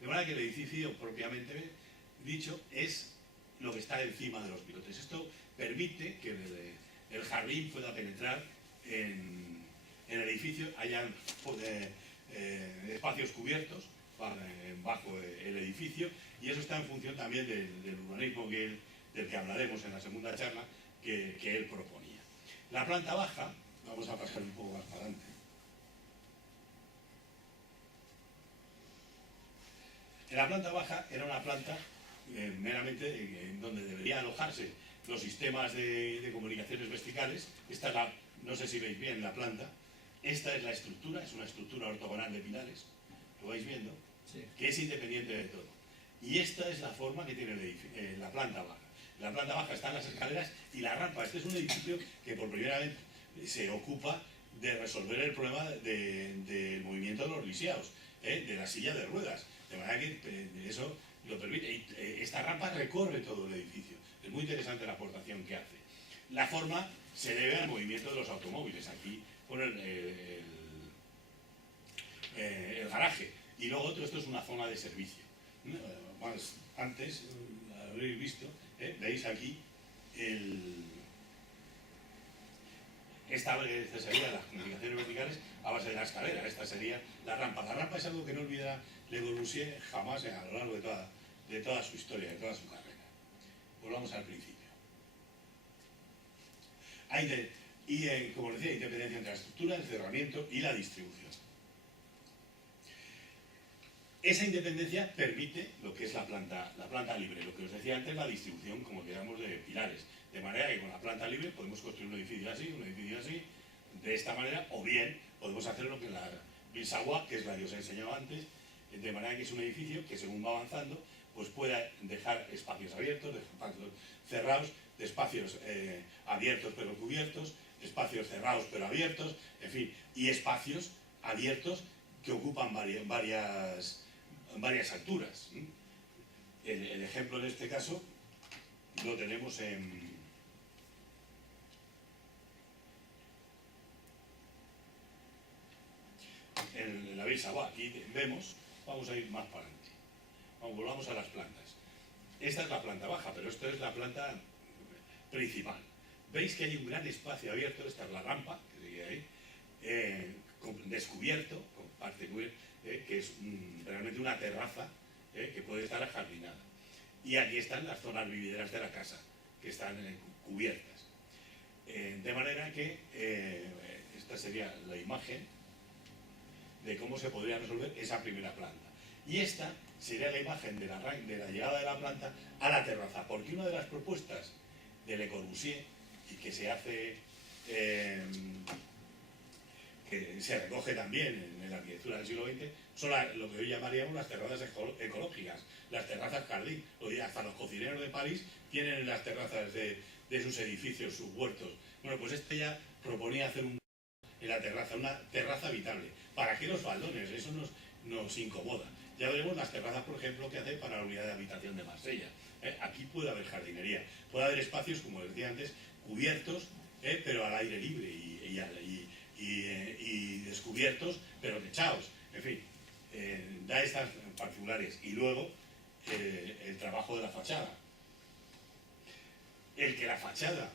De manera que el edificio, propiamente dicho, es lo que está encima de los pilotes. Esto permite que el jardín pueda penetrar en el edificio, hayan espacios cubiertos bajo el edificio, y eso está en función también del urbanismo del que hablaremos en la segunda charla que él proponía. La planta baja, vamos a pasar un poco más para adelante. La planta baja era una planta meramente en donde deberían alojarse los sistemas de comunicaciones verticales. Esta es no sé si veis bien la planta. Esta es la estructura, es una estructura ortogonal de pilares, lo vais viendo, sí, que es independiente de todo. Y esta es la forma que tiene la planta baja. En la planta baja están las escaleras y la rampa. Este es un edificio que por primera vez se ocupa de resolver el problema del movimiento de los lisiados, de la silla de ruedas. De manera que eso lo permite. Y esta rampa recorre todo el edificio. Es muy interesante la aportación que hace. La forma se debe al movimiento de los automóviles. Aquí pone el garaje. Y luego esto es una zona de servicio. Antes, habréis visto, veis aquí esta sería las comunicaciones verticales a base de la escalera. Esta sería la rampa. La rampa es algo que no olvida Le Corbusier jamás a lo largo de toda su historia, de toda su carrera. Volvamos al principio. Como decía, independencia entre la estructura, el cerramiento y la distribución. esa independencia permite lo que es la planta libre, lo que os decía antes, la distribución, como digamos, de pilares. De manera que con la planta libre podemos construir un edificio así, de esta manera, o bien podemos hacer lo que la Bilsawa, que es la que os he enseñado antes, de manera que es un edificio que según va avanzando, pues pueda dejar espacios abiertos, de espacios cerrados, de espacios abiertos pero cubiertos, espacios cerrados pero abiertos, en fin, y espacios abiertos que ocupan varias alturas. El ejemplo en este caso lo tenemos en la Bilsawa. Aquí vemos, vamos a ir más para adelante, volvamos a las plantas. Esta es la planta baja, pero esto es la planta principal. Veis que hay un gran espacio abierto, esta es la rampa, que sigue ahí, descubierto, con parte cubierta, que es realmente una terraza que puede estar ajardinada. Y aquí están las zonas vivideras de la casa, que están cubiertas. De manera que esta sería la imagen de cómo se podría resolver esa primera planta. Y esta sería la imagen de la llegada de la planta a la terraza, porque una de las propuestas de Le Corbusier, y que se hace, que se recoge también en la arquitectura del siglo XX, son lo que hoy llamaríamos las terrazas ecológicas, las terrazas jardín. Hoy hasta los cocineros de París tienen en las terrazas de sus edificios, sus huertos. Bueno, pues este ya proponía hacer en la terraza, una terraza habitable. ¿Para qué los baldones? Eso nos incomoda. Ya veremos las terrazas, por ejemplo, que hace para la unidad de habitación de Marsella. Aquí puede haber jardinería, puede haber espacios, como decía antes, cubiertos, pero al aire libre y descubiertos, pero techados. En fin, da estas particulares. Y luego, el trabajo de la fachada. El que la fachada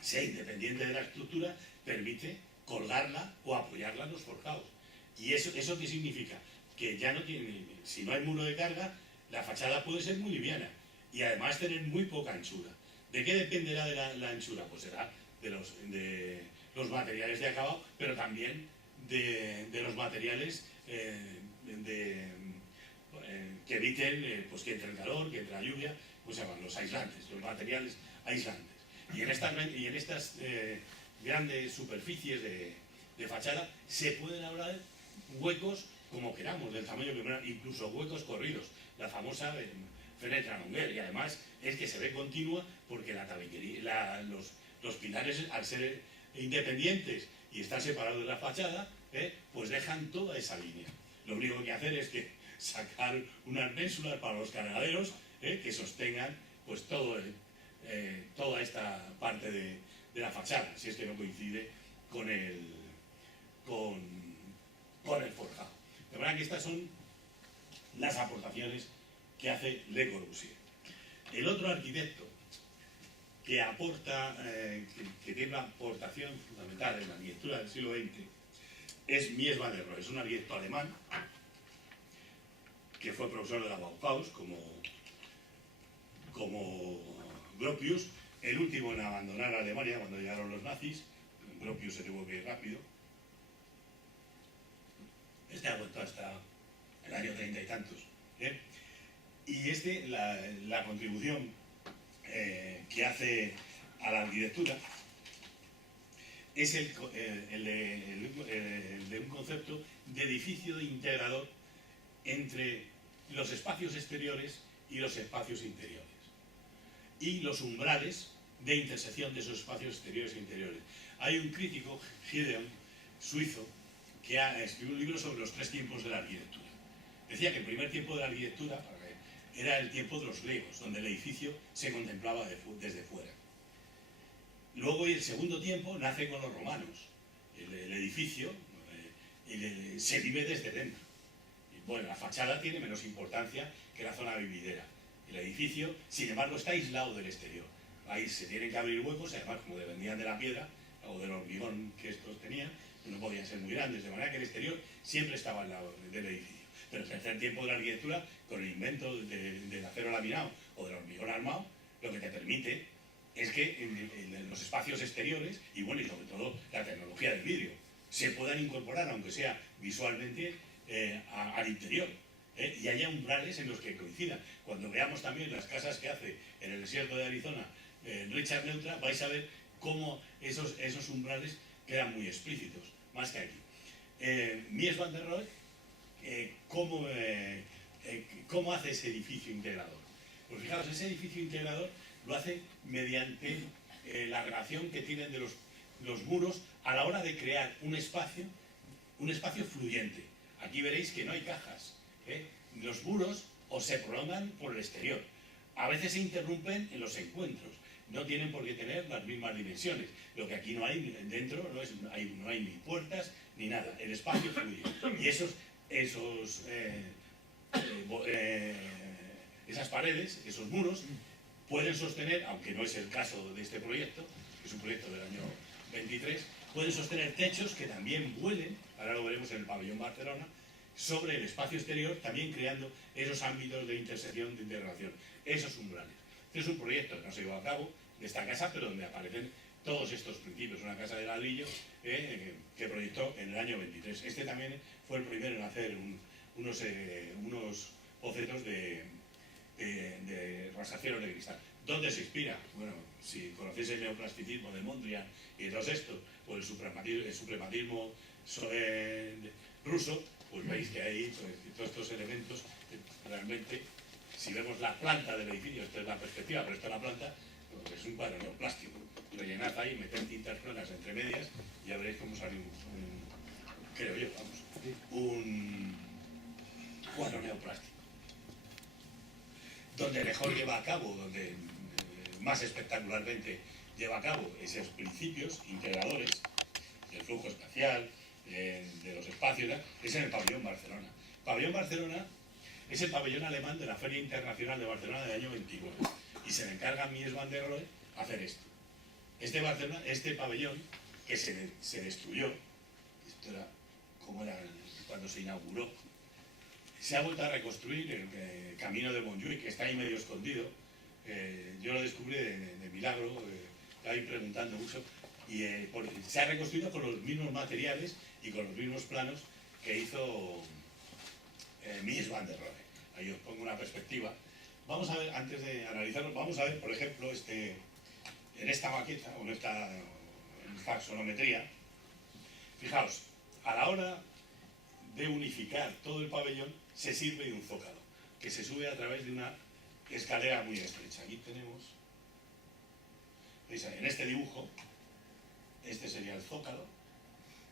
sea independiente de la estructura permite colgarla o apoyarla en los forjados. ¿Y eso qué significa? Que ya no tiene, si no hay muro de carga, la fachada puede ser muy liviana y además tener muy poca anchura. ¿De qué dependerá de la anchura? Pues será de los materiales de acabado, pero también de los materiales que eviten pues que entre el calor, que entre la lluvia, pues se llaman los aislantes, los materiales aislantes. Y en estas grandes superficies de fachada se pueden hablar huecos como queramos, del tamaño que queramos, incluso huecos corridos, la famosa fenetra Longuer, y además es que se ve continua porque la tabiquería, los pilares, al ser independientes y estar separados de la fachada, pues dejan toda esa línea. Lo único que hay que hacer es que sacar unas ménsulas para los cargaderos que sostengan pues toda esta parte de la fachada, si es que no coincide con el forjado. De manera que estas son las aportaciones que hace Le Corbusier. El otro arquitecto que aporta, que tiene una aportación fundamental en la arquitectura del siglo XX es Mies van der Rohe. Es un arquitecto alemán que fue profesor de la Bauhaus como Gropius, el último en abandonar Alemania cuando llegaron los nazis. Gropius se tuvo que ir rápido. Este ha vuelto hasta el año 30 y tantos. Y la contribución que hace a la arquitectura es el de un concepto de edificio integrador entre los espacios exteriores y los espacios interiores, y los umbrales de intersección de esos espacios exteriores e interiores. Hay un crítico, Gideon, suizo, que ha escrito un libro sobre los tres tiempos de la arquitectura. Decía que el primer tiempo de la arquitectura era el tiempo de los griegos, donde el edificio se contemplaba desde fuera. Luego el segundo tiempo nace con los romanos. El edificio se vive desde dentro. Y bueno, la fachada tiene menos importancia que la zona vividera. El edificio, sin embargo, está aislado del exterior. Ahí se tienen que abrir huecos, además como dependían de la piedra o del hormigón que estos tenían, no podían ser muy grandes, de manera que el exterior siempre estaba al lado del edificio. Pero el tercer tiempo de la arquitectura, con el invento del acero laminado o del hormigón armado, lo que te permite es que en los espacios exteriores, y bueno, y sobre todo la tecnología del vidrio, se puedan incorporar, aunque sea visualmente, al interior, y haya umbrales en los que coincidan. Cuando veamos también las casas que hace en el desierto de Arizona Richard Neutra, vais a ver cómo esos umbrales quedan muy explícitos, más que aquí. Mies van der Rohe, ¿cómo hace ese edificio integrador? Pues fijaos, ese edificio integrador lo hace mediante la relación que tienen de los muros a la hora de crear un espacio fluyente. Aquí veréis que no hay cajas. Los muros o se prolongan por el exterior. A veces se interrumpen en los encuentros. No tienen por qué tener las mismas dimensiones. Lo que aquí no hay dentro, no hay ni puertas ni nada. El espacio fluye. Y esas paredes, esos muros, pueden sostener, aunque no es el caso de este proyecto, que es un proyecto del año 23, pueden sostener techos que también vuelen, ahora lo veremos en el pabellón Barcelona, sobre el espacio exterior, también creando esos ámbitos de intersección, de integración, esos umbrales. Este es un proyecto que no se llevó a cabo de esta casa, pero donde aparecen todos estos principios. Una casa de ladrillo que proyectó en el año 23. Este también fue el primero en hacer unos bocetos de rascacielos de cristal. ¿Dónde se inspira? Bueno, si conocéis el neoplasticismo de Mondrian y todos estos, o el suprematismo ruso, pues veis que hay todos estos elementos realmente. Si vemos la planta del edificio, esta es la perspectiva, pero esta es la planta, pues es un cuadro neoplástico. Rellenad ahí, meted tintas planas entre medias y ya veréis cómo sale un cuadro neoplástico. Donde mejor lleva a cabo, donde más espectacularmente lleva a cabo esos principios integradores del flujo espacial, de los espacios, es en el pabellón Barcelona. El pabellón Barcelona es el pabellón alemán de la Feria Internacional de Barcelona del año 29 y se le encarga a Mies van der Rohe hacer esto. Este pabellón que se destruyó, esto era como era cuando se inauguró, se ha vuelto a reconstruir el camino de Montjuïc, que está ahí medio escondido. Yo lo descubrí de milagro, ahí preguntando mucho, y se ha reconstruido con los mismos materiales y con los mismos planos que hizo Mies van der Rohe. Ahí os pongo una perspectiva. Vamos a ver, antes de analizarlo, vamos a ver, por ejemplo, en esta maqueta, o en esta sonometría, fijaos, a la hora de unificar todo el pabellón, se sirve de un zócalo, que se sube a través de una escalera muy estrecha. Aquí tenemos, ¿veis? En este dibujo, este sería el zócalo,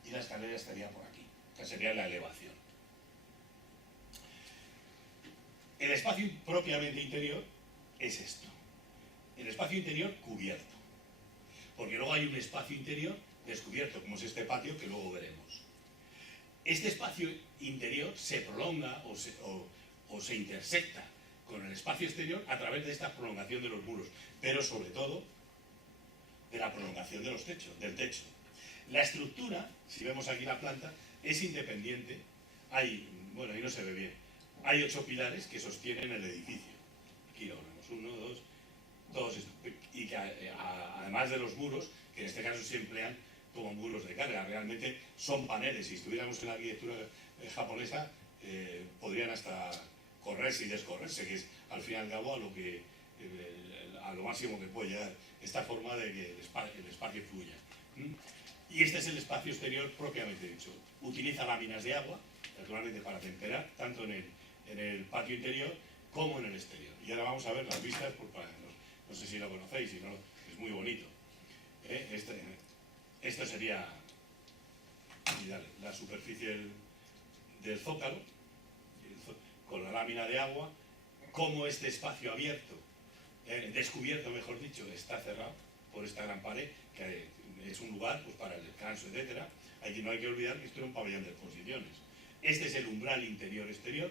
y la escalera estaría por aquí. Esta sería la elevación. El espacio propiamente interior es esto. El espacio interior cubierto. Porque luego hay un espacio interior descubierto, como es este patio, que luego veremos. Este espacio interior se prolonga o se intersecta con el espacio exterior a través de esta prolongación de los muros, pero sobre todo de la prolongación de los techos, del techo. La estructura, si vemos aquí la planta, es independiente. Ahí no se ve bien. Hay 8 pilares que sostienen el edificio. Aquí lo vemos, 1, 2, todos estos. Y que además de los muros, que en este caso se emplean como muros de carga, realmente son paneles. Si estuviéramos en la arquitectura japonesa, podrían hasta correrse y descorrerse, que es al fin y al cabo a lo máximo que puede llegar esta forma de que el espacio fluya. Y este es el espacio exterior propiamente dicho. Utiliza láminas de agua, naturalmente para temperar, tanto en el patio interior como en el exterior. Y ahora vamos a ver las vistas, no sé si lo conocéis, si no, es muy bonito. Esto sería la superficie del zócalo, con la lámina de agua, como este espacio abierto, descubierto mejor dicho, está cerrado por esta gran pared, que es un lugar pues, para el descanso, etc. Aquí no hay que olvidar que esto era un pabellón de exposiciones. Este es el umbral interior-exterior.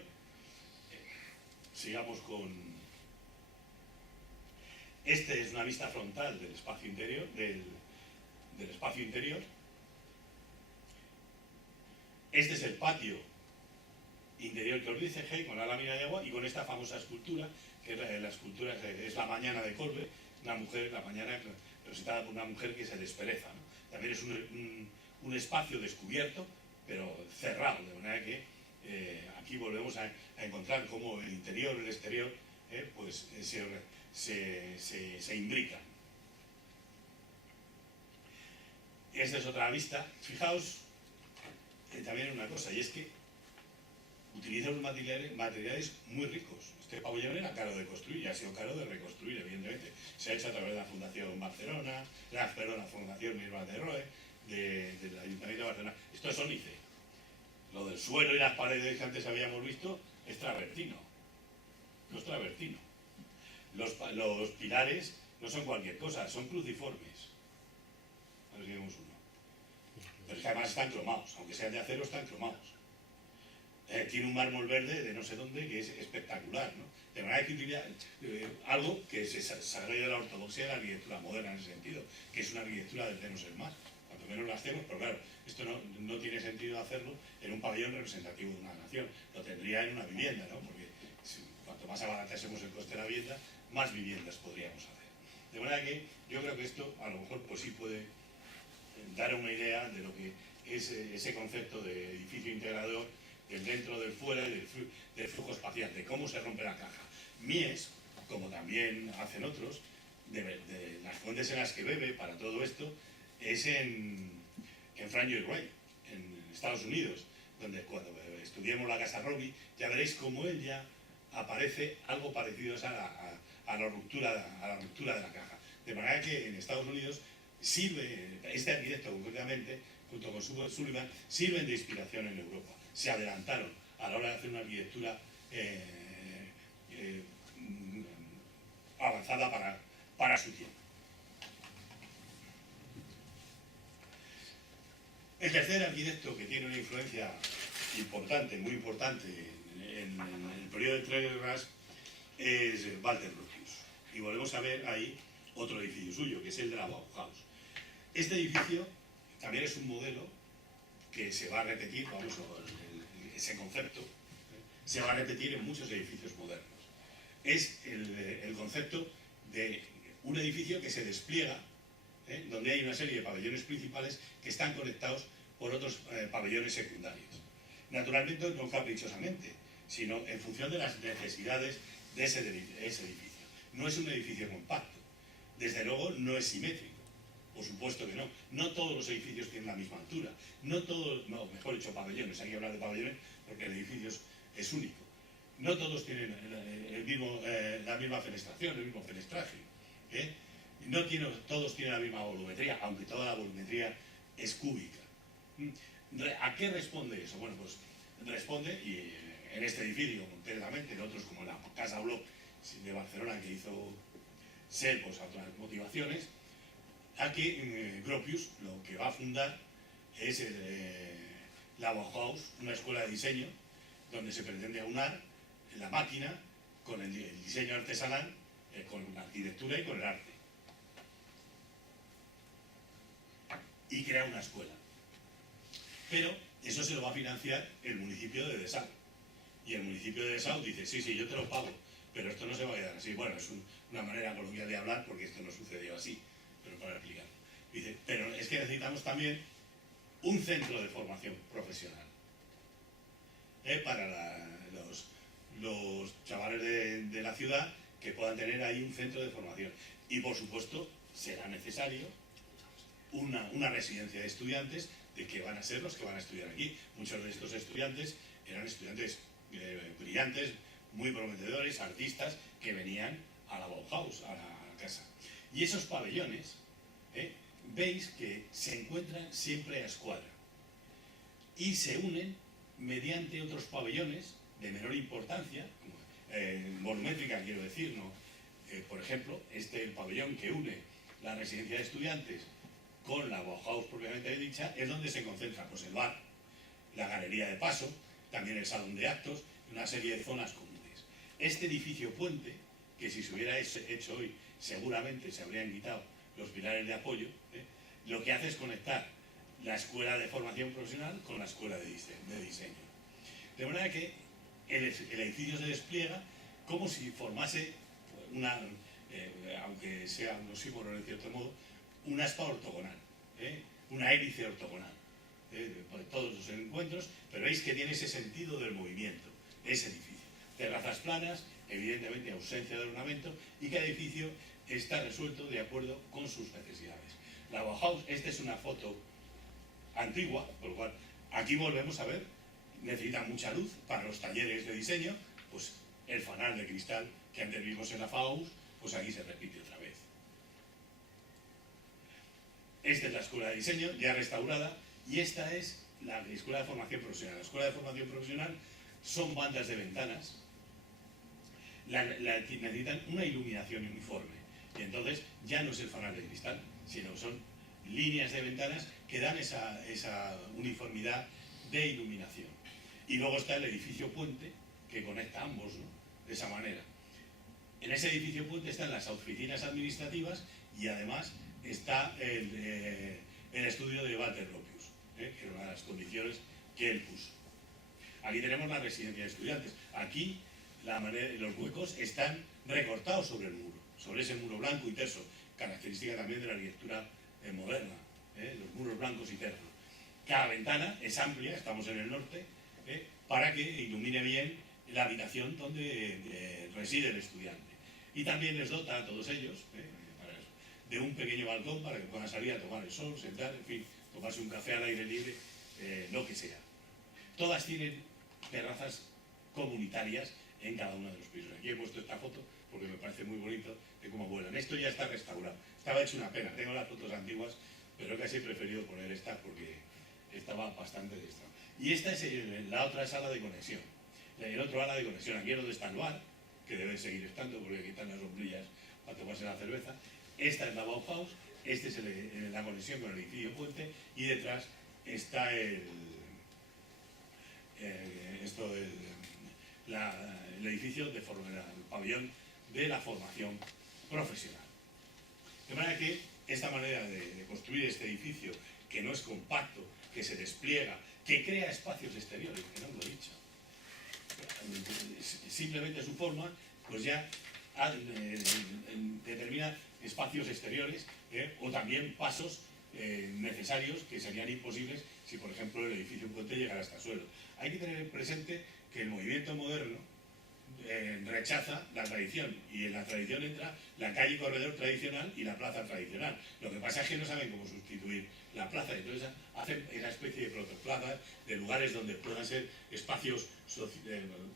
Sigamos con... Este es una vista frontal del espacio interior, del espacio interior. Este es el patio interior que os dice G, con la lámina de agua y con esta famosa escultura, que la escultura es la mañana de Colbe, una mujer, la mañana representada por una mujer que se despereza, ¿no? También es un espacio descubierto, pero cerrado, de manera que aquí volvemos a encontrar cómo el interior y el exterior pues, se imbrican. Esta es otra vista. Fijaos también en una cosa, y es que utiliza unos materiales muy ricos. Este pabellón era caro de construir y ha sido caro de reconstruir, evidentemente. Se ha hecho a través de la Fundación Barcelona, la Fundación Mirva de Roe, del Ayuntamiento de Barcelona. Esto es ónice. Lo del suelo y las paredes que antes habíamos visto es travertino. No es travertino. Los pilares no son cualquier cosa, son cruciformes. A ver si vemos uno. Pero es que además están cromados, aunque sean de acero, están cromados. Tiene un mármol verde de no sé dónde que es espectacular, ¿no? De manera que utiliza algo que se sale de la ortodoxia de la arquitectura moderna en ese sentido, que es una arquitectura del menos el más. Cuanto menos la hacemos, pero claro, esto no tiene sentido hacerlo en un pabellón representativo de una nación. Lo tendría en una vivienda, ¿no? Porque cuanto más abaratásemos el coste de la vivienda, más viviendas podríamos hacer. De manera que yo creo que esto a lo mejor pues sí puede dar una idea de lo que es ese concepto de edificio integrador, del dentro, del fuera y del flujo espacial, de cómo se rompe la caja. Mies, como también hacen otros, de las fuentes en las que bebe para todo esto, es en Frank Lloyd Wright, en Estados Unidos, donde cuando estudiemos la Casa Rowley, ya veréis cómo él ya aparece algo parecido a la ruptura de la caja. De manera que en Estados Unidos sirve, este arquitecto concretamente, junto con Sullivan, sirven de inspiración en Europa. Se adelantaron a la hora de hacer una arquitectura avanzada para su tiempo. El tercer arquitecto que tiene una influencia importante, muy importante, en el periodo de tres guerras es Walter Gropius. Y volvemos a ver ahí otro edificio suyo, que es el de la Bauhaus. Este edificio también es un modelo que se va a repetir, vamos, ese concepto se va a repetir en muchos edificios modernos. Es el concepto de un edificio que se despliega, donde hay una serie de pabellones principales que están conectados por otros pabellones secundarios. Naturalmente no caprichosamente, sino en función de las necesidades de ese edificio. No es un edificio compacto, desde luego no es simétrico. Por supuesto que no. No todos los edificios tienen la misma altura. No todos, no, mejor dicho, pabellones. Hay que hablar de pabellones porque el edificio es único. No todos tienen la misma fenestración, el mismo fenestraje. No todos tienen la misma volumetría, aunque toda la volumetría es cúbica. ¿A qué responde eso? Bueno, pues responde, y en este edificio concretamente, en otros como la Casa Bloch de Barcelona, que hizo ser pues, a otras motivaciones, a que Gropius lo que va a fundar es la Bauhaus, una escuela de diseño donde se pretende aunar la máquina con el diseño artesanal, con la arquitectura y con el arte. Y crea una escuela. Pero eso se lo va a financiar el municipio de Dessau. Y el municipio de Dessau dice, sí, yo te lo pago, pero esto no se va a quedar así. Bueno, es una manera coloquial de hablar porque esto no sucedió así, pero para explicar. Dice, pero es que necesitamos también un centro de formación profesional para los chavales de la ciudad que puedan tener ahí un centro de formación. Y por supuesto será necesario una residencia de estudiantes de que van a ser los que van a estudiar aquí. Muchos de estos estudiantes eran estudiantes brillantes, muy prometedores, artistas que venían a la Bauhaus, a la casa. Y esos pabellones, veis que se encuentran siempre a escuadra y se unen mediante otros pabellones de menor importancia, volumétrica quiero decir, ¿no? Por ejemplo, el pabellón que une la residencia de estudiantes con la Bauhaus propiamente dicha, es donde se concentra pues, el bar, la galería de paso, también el salón de actos, una serie de zonas comunes. Este edificio puente, que si se hubiera hecho hoy, seguramente se habrían quitado los pilares de apoyo, lo que hace es conectar la escuela de formación profesional con la escuela de diseño. De manera que el edificio se despliega como si formase aunque sea un oxímoron en cierto modo, una aspa ortogonal, una hélice ortogonal. por todos los encuentros, pero veis que tiene ese sentido del movimiento, ese edificio. Terrazas planas, evidentemente ausencia de ornamento, y cada edificio está resuelto de acuerdo con sus necesidades. La Bauhaus, esta es una foto antigua, por lo cual aquí volvemos a ver, necesita mucha luz para los talleres de diseño, pues el fanal de cristal que antes vimos en la Faust, pues aquí se repite otra vez. Esta es la escuela de diseño, ya restaurada, y esta es la escuela de formación profesional. La escuela de formación profesional son bandas de ventanas, necesitan una iluminación uniforme, y entonces ya no es el fanal de cristal, sino son líneas de ventanas que dan esa uniformidad de iluminación. Y luego está el edificio puente, que conecta ambos, ¿no? De esa manera. En ese edificio puente están las oficinas administrativas y además está el estudio de Walter Gropius, que era una de las condiciones que él puso. Aquí tenemos la residencia de estudiantes. Aquí los huecos están recortados sobre el muro, sobre ese muro blanco y terso, característica también de la arquitectura moderna, los muros blancos y tersos. Cada ventana es amplia, estamos en el norte, para que ilumine bien la habitación donde reside el estudiante. Y también les dota a todos ellos de un pequeño balcón para que puedan salir a tomar el sol, sentar, en fin, tomarse un café al aire libre, lo que sea. Todas tienen terrazas comunitarias en cada uno de los pisos. Aquí he puesto esta foto porque me parece muy bonito de cómo vuelan. Esto ya está restaurado. Estaba hecho una pena. Tengo las fotos antiguas, pero casi he preferido poner esta porque estaba bastante destrozada. Y esta es la otra sala de conexión. El otro ala de conexión. Aquí es donde está el bar, que debe seguir estando porque aquí están las sombrillas para tomarse la cerveza. Esta es la Bauhaus, esta es la conexión con el edificio puente, y detrás está el edificio el pabellón de la formación profesional. De manera que esta manera de construir este edificio, que no es compacto, que se despliega, que crea espacios exteriores, que no lo he dicho, simplemente su forma, pues ya determina espacios exteriores o también pasos necesarios que serían imposibles si, por ejemplo, el edificio puente llegara hasta el suelo. Hay que tener presente que el movimiento moderno rechaza la tradición, y en la tradición entra la calle corredor tradicional y la plaza tradicional. Lo que pasa es que no saben cómo sustituir la plaza, entonces hacen esa especie de protoplazas, de lugares donde puedan ser espacios,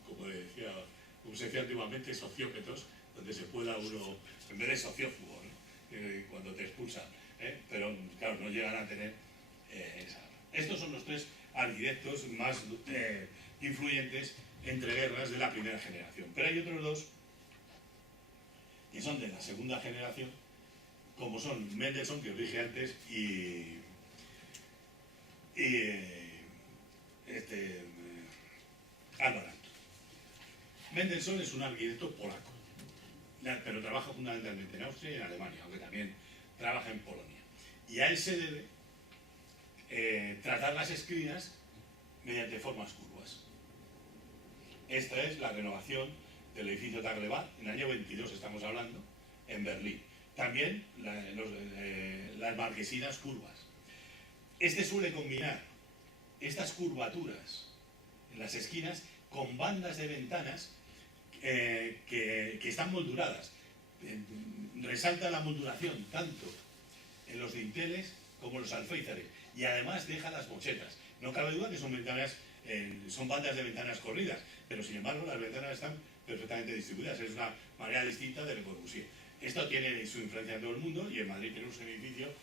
como se decía antiguamente, sociópetos, donde se pueda uno, en vez de sociófugo, ¿no? Cuando te expulsan, pero claro, no llegan a tener esa. Estos son los tres arquitectos más influyentes entre guerras de la primera generación. Pero hay otros dos que son de la segunda generación, como son Mendelssohn, que os dije antes, y Alvar Aalto. Mendelssohn es un arquitecto polaco, pero trabaja fundamentalmente en Austria y en Alemania, aunque también trabaja en Polonia. Y a él se debe tratar las esquinas mediante formas curvas. Esta es la renovación del edificio Taglebad, en el año 22 estamos hablando, en Berlín. También las marquesinas curvas. Este suele combinar estas curvaturas en las esquinas con bandas de ventanas que están molduradas. Resalta la molduración tanto en los dinteles como en los alféizares, y además deja las mochetas. No cabe duda que son ventanas, son bandas de ventanas corridas, pero sin embargo las ventanas están perfectamente distribuidas. Es una manera distinta de Le Corbusier. Esto tiene su influencia en todo el mundo, y en Madrid tenemos un edificio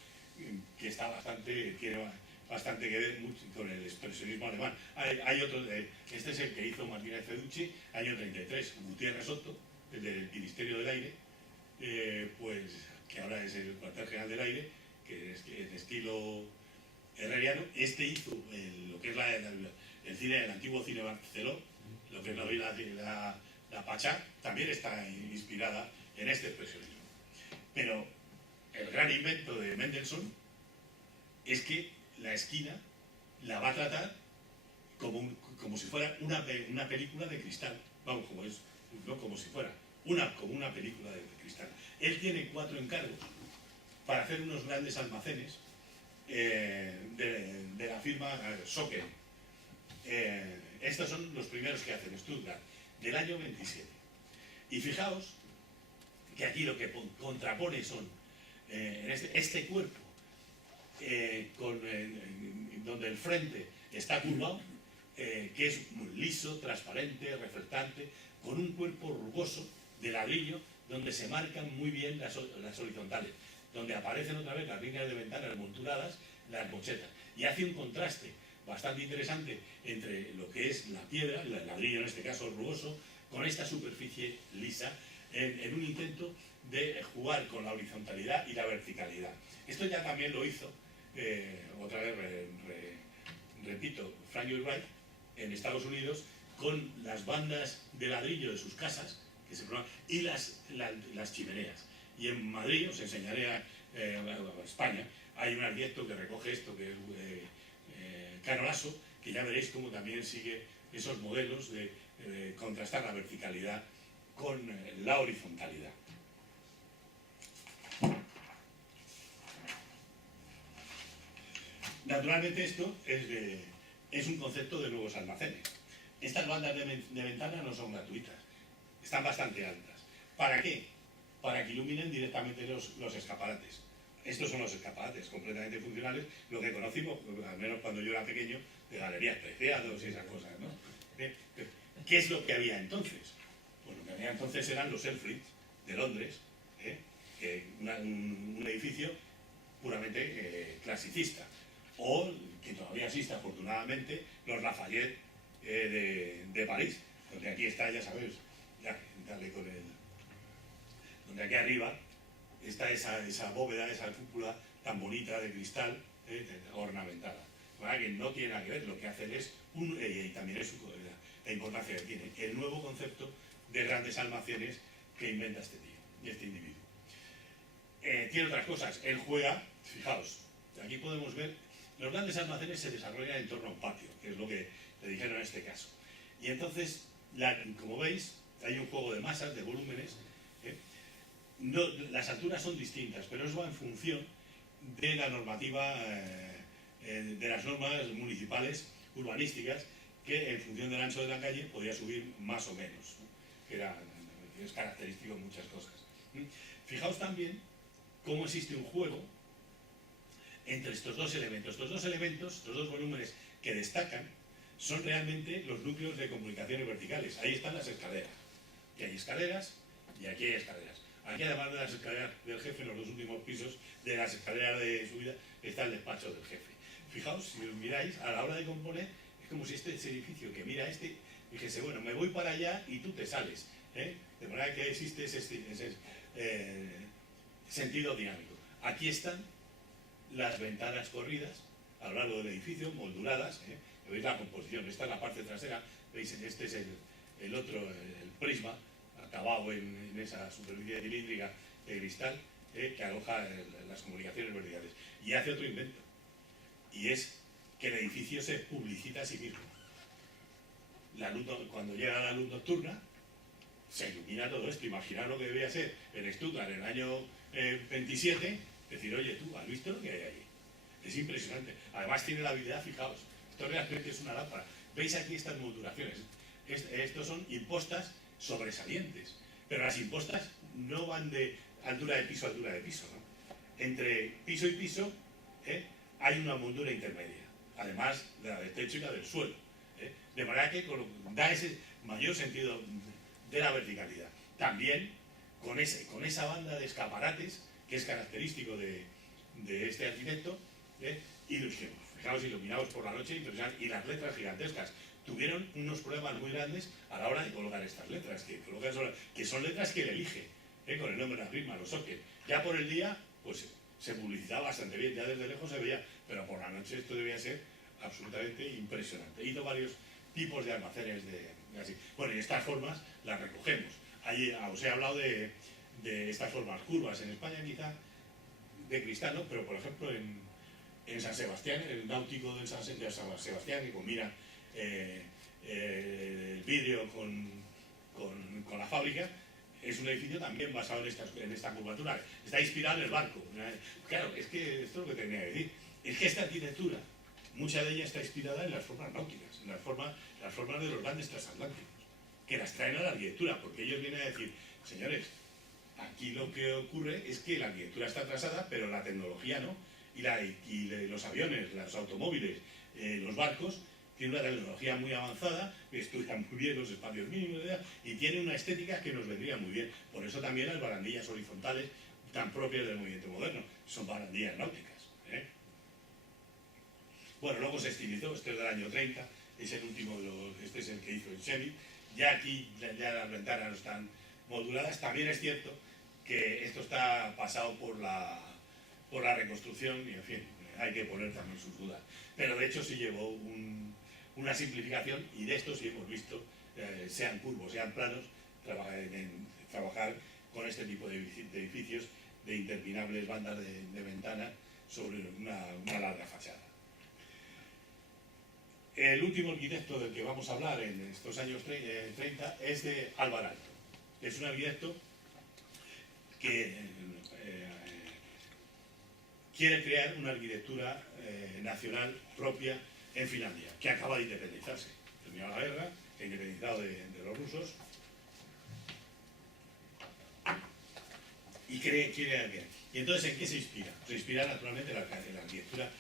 que está tiene bastante que ver con el expresionismo alemán. Hay otro, este es el que hizo Martínez Feducci, año 33, Gutiérrez Soto, el del Ministerio del Aire, pues que ahora es el cuartel general del aire, que es de estilo herreriano. Este hizo lo que es el cine, el antiguo cine Barceló, lo que es la Pachá, también está inspirada en este expresionismo. Pero el gran invento de Mendelssohn es que la esquina la va a tratar como si fuera una película de cristal. Vamos, como si fuera como una película de cristal. Él tiene 4 encargos para hacer unos grandes almacenes de la firma firma Socken. Estos son los primeros que hacen Stuttgart, del año 27. Y fijaos que aquí lo que contrapone son este cuerpo donde el frente está curvado, que es liso, transparente, reflectante, con un cuerpo rugoso de ladrillo donde se marcan muy bien las horizontales, donde aparecen otra vez las líneas de ventanas monturadas, las mochetas, y hace un contraste bastante interesante entre lo que es la piedra, el ladrillo en este caso rugoso, con esta superficie lisa, en un intento de jugar con la horizontalidad y la verticalidad. Esto ya también lo hizo, otra vez repito, Frank Lloyd Wright en Estados Unidos, con las bandas de ladrillo de sus casas y las chimeneas. Y en Madrid, os enseñaré a España, hay un arquitecto que recoge esto, que es Cano Lasso, que ya veréis cómo también sigue esos modelos de contrastar la verticalidad con la horizontalidad. Naturalmente esto es un concepto de nuevos almacenes. Estas bandas de ventana no son gratuitas, están bastante altas. ¿Para qué? Para que iluminen directamente los escaparates. Estos son los escaparates completamente funcionales, lo que conocimos, al menos cuando yo era pequeño, de galerías preciados y esas cosas, ¿no? ¿Qué es lo que había entonces? Pues lo que había entonces eran los Selfridges de Londres, un edificio puramente clasicista, o que todavía existe afortunadamente, los Lafayette de París, donde aquí está, ya sabéis, donde aquí arriba está esa bóveda, esa cúpula tan bonita de cristal, ornamentada. ¿Verdad? Que no tiene nada que ver, lo que hacen es, y también es la importancia que tiene, el nuevo concepto de grandes almacenes que inventa este tío, este individuo. Tiene otras cosas, él juega, fijaos, aquí podemos ver, los grandes almacenes se desarrollan en torno a un patio, que es lo que le dijeron en este caso. Y entonces, como veis, hay un juego de masas, de volúmenes. No, las alturas son distintas, pero eso va en función de la normativa, de las normas municipales, urbanísticas, que en función del ancho de la calle podía subir más o menos, ¿no? Que es característico en muchas cosas. Fijaos también cómo existe un juego entre estos dos elementos. Estos dos volúmenes que destacan, son realmente los núcleos de comunicaciones verticales. Ahí están las escaleras. Y hay escaleras y aquí hay escaleras. Aquí, además de las escaleras del jefe, en los dos últimos pisos de las escaleras de subida, está el despacho del jefe. Fijaos, si os miráis, a la hora de componer, es como si este edificio que mira dijese, bueno, me voy para allá y tú te sales. De manera que existe ese sentido dinámico. Aquí están las ventanas corridas a lo largo del edificio, molduradas. Veis la composición, esta es la parte trasera, veis, este es el otro, el prisma, acabado en esa superficie cilíndrica de cristal, que aloja las comunicaciones verticales. Y hace otro invento, y es que el edificio se publicita a sí mismo. Cuando llega la luz nocturna, se ilumina todo esto. Imaginad lo que debía ser en Stuttgart en el año 27, decir, oye, tú, ¿has visto lo que hay ahí? Es impresionante. Además tiene la habilidad, fijaos, esto realmente es una lámpara. ¿Veis aquí estas molduraciones? Estos son impostas sobresalientes, pero las impostas no van de altura de piso a altura de piso, ¿no? Entre piso y piso hay una moldura intermedia, además de la del techo y la del suelo, de manera que da ese mayor sentido de la verticalidad. También con esa banda de escaparates que es característico de este arquitecto, y fijaos, iluminados por la noche, impresionante, y las letras gigantescas. Tuvieron unos problemas muy grandes a la hora de colocar estas letras, que son letras que él elige, con el nombre de la firma, los Socken. Ya por el día, pues se publicitaba bastante bien, ya desde lejos se veía, pero por la noche esto debía ser absolutamente impresionante. Hizo varios tipos de almacenes así. Bueno, y estas formas las recogemos. Allí os he hablado de estas formas curvas en España, quizá de cristal, ¿no? Pero por ejemplo en San Sebastián, el náutico de San Sebastián, que combina el vidrio con la fábrica, es un edificio también basado en esta curvatura. Está inspirado en el barco. Claro, es que esto es lo que tenía que decir. Es que esta arquitectura mucha de ella está inspirada en las formas náuticas, en las formas de los grandes transatlánticos, que las traen a la arquitectura, porque ellos vienen a decir, señores, aquí lo que ocurre es que la arquitectura está atrasada, pero la tecnología no, y los aviones, los automóviles, los barcos, tienen una tecnología muy avanzada, estudian muy bien los espacios mínimos, y tienen una estética que nos vendría muy bien. Por eso también las barandillas horizontales, tan propias del movimiento moderno, son barandillas náuticas. Bueno, luego se estilizó, este es del año 30, es el último este es el que hizo el Chevy. Ya aquí ya las ventanas no están moduladas. También es cierto que esto está pasado por la reconstrucción y, en fin, hay que poner también sus dudas. Pero de hecho sí llevó una simplificación, y de esto sí hemos visto, sean curvos, sean planos, trabajar con este tipo de edificios de interminables bandas de ventanas sobre una larga fachada. El último arquitecto del que vamos a hablar en estos años 30 es de Alvar Aalto. Es un arquitecto que quiere crear una arquitectura nacional propia en Finlandia, que acaba de independizarse. Terminó la guerra, se ha independizado de los rusos y quiere alguien. Y entonces, ¿en qué se inspira? Se inspira naturalmente en la arquitectura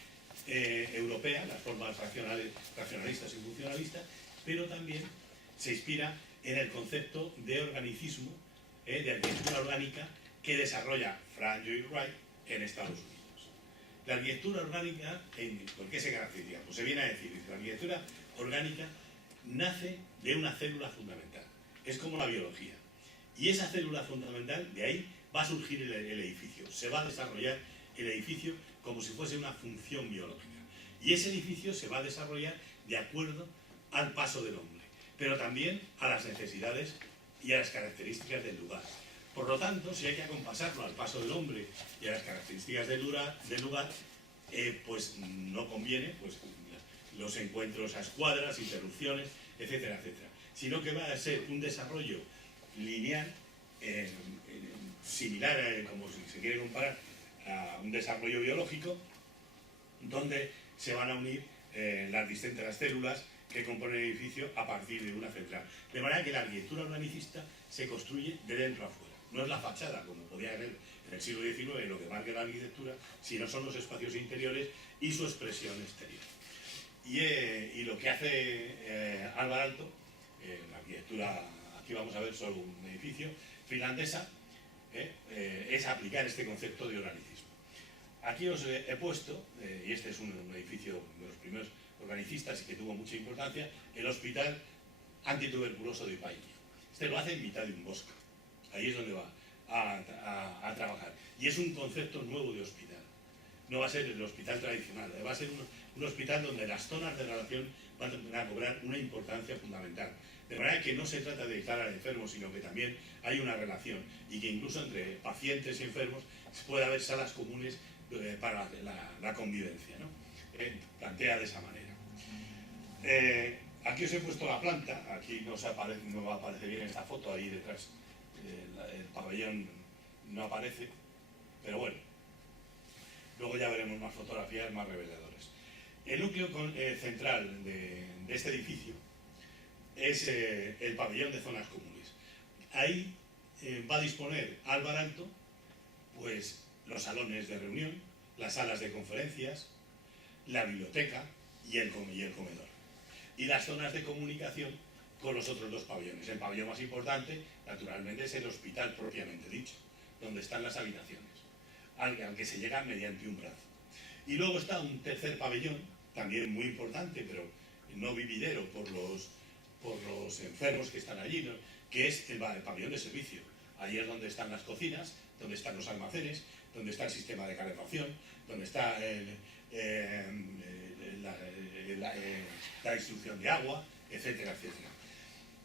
europea, las formas racionalistas y funcionalistas, pero también se inspira en el concepto de organicismo, de arquitectura orgánica, que desarrolla Frank Lloyd Wright en Estados Unidos. La arquitectura orgánica, ¿por qué se caracteriza? Pues se viene a decir que la arquitectura orgánica nace de una célula fundamental. Es como la biología. Y esa célula fundamental, de ahí va a surgir el edificio. Se va a desarrollar el edificio como si fuese una función biológica. Y ese edificio se va a desarrollar de acuerdo al paso del hombre, pero también a las necesidades y a las características del lugar. Por lo tanto, si hay que acompasarlo al paso del hombre y a las características del lugar, pues no conviene pues, los encuentros a escuadras, interrupciones, etcétera, etcétera, sino que va a ser un desarrollo lineal, similar, como si se quiere comparar, a un desarrollo biológico, donde se van a unir las distintas células que componen el edificio a partir de una central. De manera que la arquitectura organicista se construye de dentro a fuera. No es la fachada, como podía haber en el siglo XIX, lo que marca la arquitectura, sino son los espacios interiores y su expresión exterior. Y lo que hace Alvar Aalto, la arquitectura, aquí vamos a ver solo un edificio, finlandesa, es aplicar este concepto de organicismo. Aquí os he puesto, y este es un edificio de los primeros organicistas y que tuvo mucha importancia, el Hospital Antituberculoso de Paine. Este lo hace en mitad de un bosque. Ahí es donde va a trabajar. Y es un concepto nuevo de hospital. No va a ser el hospital tradicional, va a ser un hospital donde las zonas de relación van a cobrar una importancia fundamental. De manera que no se trata de aislar al enfermo, sino que también hay una relación y que incluso entre pacientes y enfermos puede haber salas comunes para la convivencia, ¿no? Plantea de esa manera. Aquí os he puesto la planta, aquí no aparece bien esta foto, ahí detrás el pabellón no aparece, pero bueno, luego ya veremos más fotografías más reveladoras. El núcleo central de este edificio es el pabellón de zonas comunes. Ahí va a disponer Alvar Aalto pues los salones de reunión, las salas de conferencias, la biblioteca y el comedor. Y las zonas de comunicación con los otros dos pabellones. El pabellón más importante, naturalmente, es el hospital propiamente dicho, donde están las habitaciones, al que se llega mediante un brazo. Y luego está un tercer pabellón, también muy importante, pero no vividero por los enfermos que están allí, ¿no? Que es el pabellón de servicio. Ahí es donde están las cocinas, donde están los almacenes, donde está el sistema de calefacción, donde está la distribución de agua, etcétera, etcétera.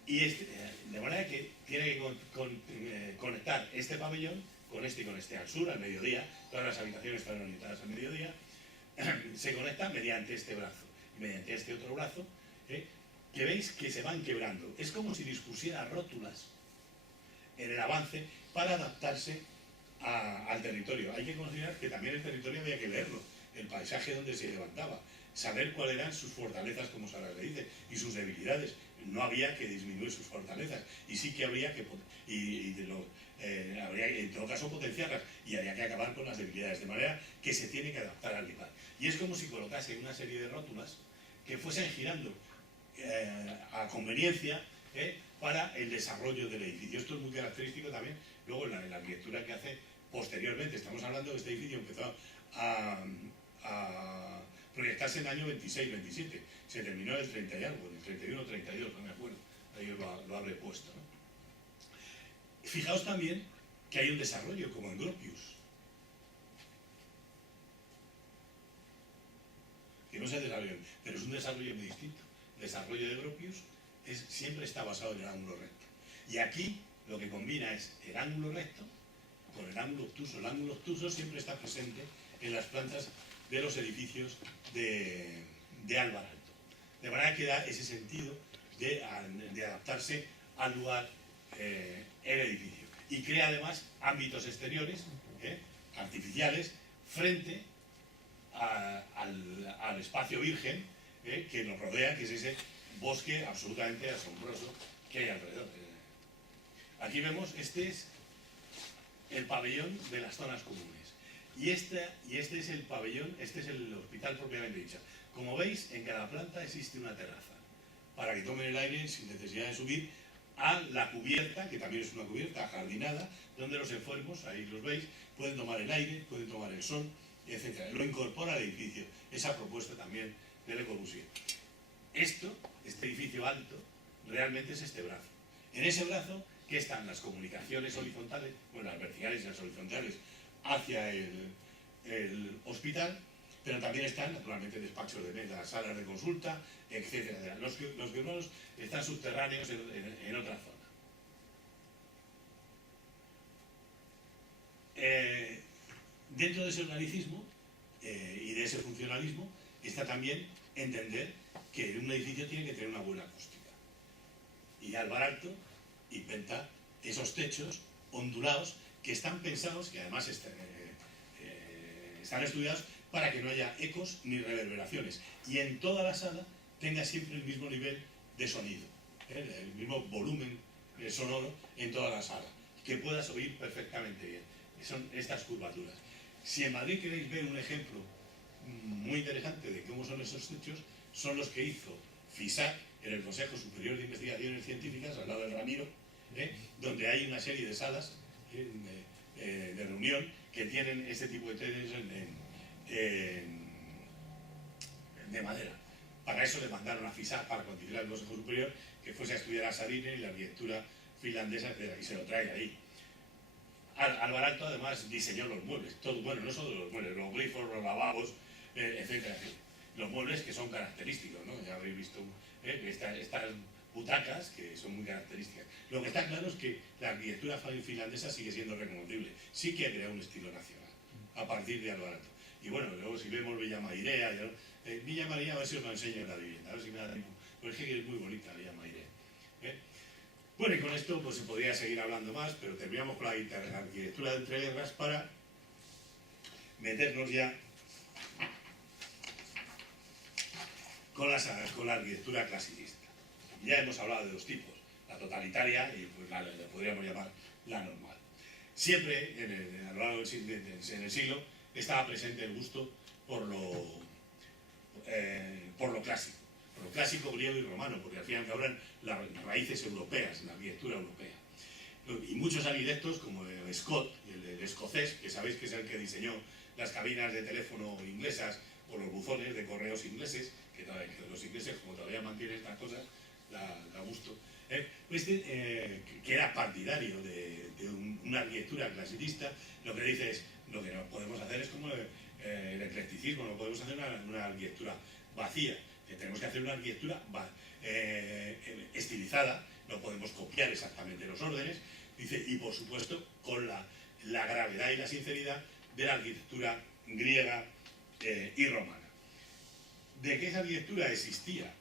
Y de manera que tiene que conectar este pabellón con este y con este. Al sur, al mediodía, todas las habitaciones están orientadas al mediodía, se conecta mediante este brazo y mediante este otro brazo, que veis que se van quebrando. Es como si dispusiera rótulas en el avance para adaptarse al territorio. Hay que considerar que también el territorio había que verlo, el paisaje donde se levantaba. saber cuáles eran sus fortalezas, como Sara le dice, y sus debilidades. No había que disminuir sus fortalezas, y sí que habría que, habría en todo caso potenciarlas, y habría que acabar con las debilidades, de manera que se tiene que adaptar al rival. Y es como si colocase una serie de rótulas que fuesen girando a conveniencia para el desarrollo del edificio. Esto es muy característico también luego en la arquitectura que hace posteriormente. Estamos hablando de que este edificio empezó a proyectarse en el año 26-27, se terminó en el 30 y algo, en el 31-32, no me acuerdo, ahí lo habré puesto, ¿no? Fijaos también que hay un desarrollo como en Gropius, que no se desarrolla, pero es un desarrollo muy distinto. El desarrollo de Gropius siempre está basado en el ángulo recto, y aquí lo que combina es el ángulo recto con el ángulo obtuso. El ángulo obtuso siempre está presente en las plantas de los edificios de Alvar Aalto, de manera que da ese sentido de adaptarse al lugar el edificio, y crea además ámbitos exteriores artificiales frente al espacio virgen que nos rodea, que es ese bosque absolutamente asombroso que hay alrededor. Aquí vemos, este es el pabellón de las zonas comunes. Y este es el pabellón, este es el hospital propiamente dicho. Como veis, en cada planta existe una terraza, para que tomen el aire sin necesidad de subir a la cubierta, que también es una cubierta ajardinada, donde los enfermos, ahí los veis, pueden tomar el aire, pueden tomar el sol, etc. Lo incorpora al edificio, esa propuesta también de Le Corbusier. Este edificio alto, realmente es este brazo. En ese brazo, ¿qué están? Las comunicaciones horizontales, bueno, las verticales y las horizontales, hacia el hospital, pero también están, naturalmente, despachos de mesa, salas de consulta, etc. Los quirófanos están subterráneos en otra zona. Dentro de ese organicismo y de ese funcionalismo está también entender que un edificio tiene que tener una buena acústica. Y Alvar Aalto inventa esos techos ondulados que están pensados, que además están estudiados para que no haya ecos ni reverberaciones, y en toda la sala tenga siempre el mismo nivel de sonido, el mismo volumen sonoro en toda la sala, que puedas oír perfectamente bien. Son estas curvaturas. Si en Madrid queréis ver un ejemplo muy interesante de cómo son esos techos, son los que hizo FISAC en el Consejo Superior de Investigaciones Científicas, al lado del Ramiro, donde hay una serie de salas de reunión que tienen este tipo de techos de madera. Para eso le mandaron a FISAC, para continuar el Consejo Superior, que fuese a estudiar a Sabine y la arquitectura finlandesa, y se lo trae ahí. Alvar Aalto además diseñó los muebles, todo, bueno, no solo los muebles, los grifos, los lavabos, etcétera. Los muebles que son característicos, ¿no? Ya habéis visto estas butacas que son muy características. Lo que está claro es que la arquitectura finlandesa sigue siendo reconocible, sí que ha creado un estilo nacional a partir de Alvar Aalto. Y bueno, luego si vemos Villa Mairea, Villa Mairea, a ver si os lo enseño en la vivienda, a ver si me da tiempo, porque es que es muy bonita Villa Mairea. Bueno, y con esto pues se podría seguir hablando más, pero terminamos con la arquitectura de entreguerras para meternos ya con la arquitectura clasicista. Ya hemos hablado de dos tipos, la totalitaria y pues la podríamos llamar la normal. Siempre a lo largo en el siglo estaba presente el gusto por lo clásico. Por lo clásico griego y romano, porque al fin y al cabo eran las raíces europeas, la arquitectura europea. Y muchos arquitectos, como Scott, el escocés, que sabéis que es el que diseñó las cabinas de teléfono inglesas o los buzones de correos ingleses, que los ingleses, como todavía mantienen estas cosas, da gusto, que era partidario de una arquitectura clasicista. Lo que dice es, lo que no podemos hacer es como el eclecticismo, no podemos hacer una arquitectura vacía. Tenemos que hacer una arquitectura estilizada, no podemos copiar exactamente los órdenes, dice, y por supuesto con la gravedad y la sinceridad de la arquitectura griega y romana. ¿De qué esa arquitectura existía?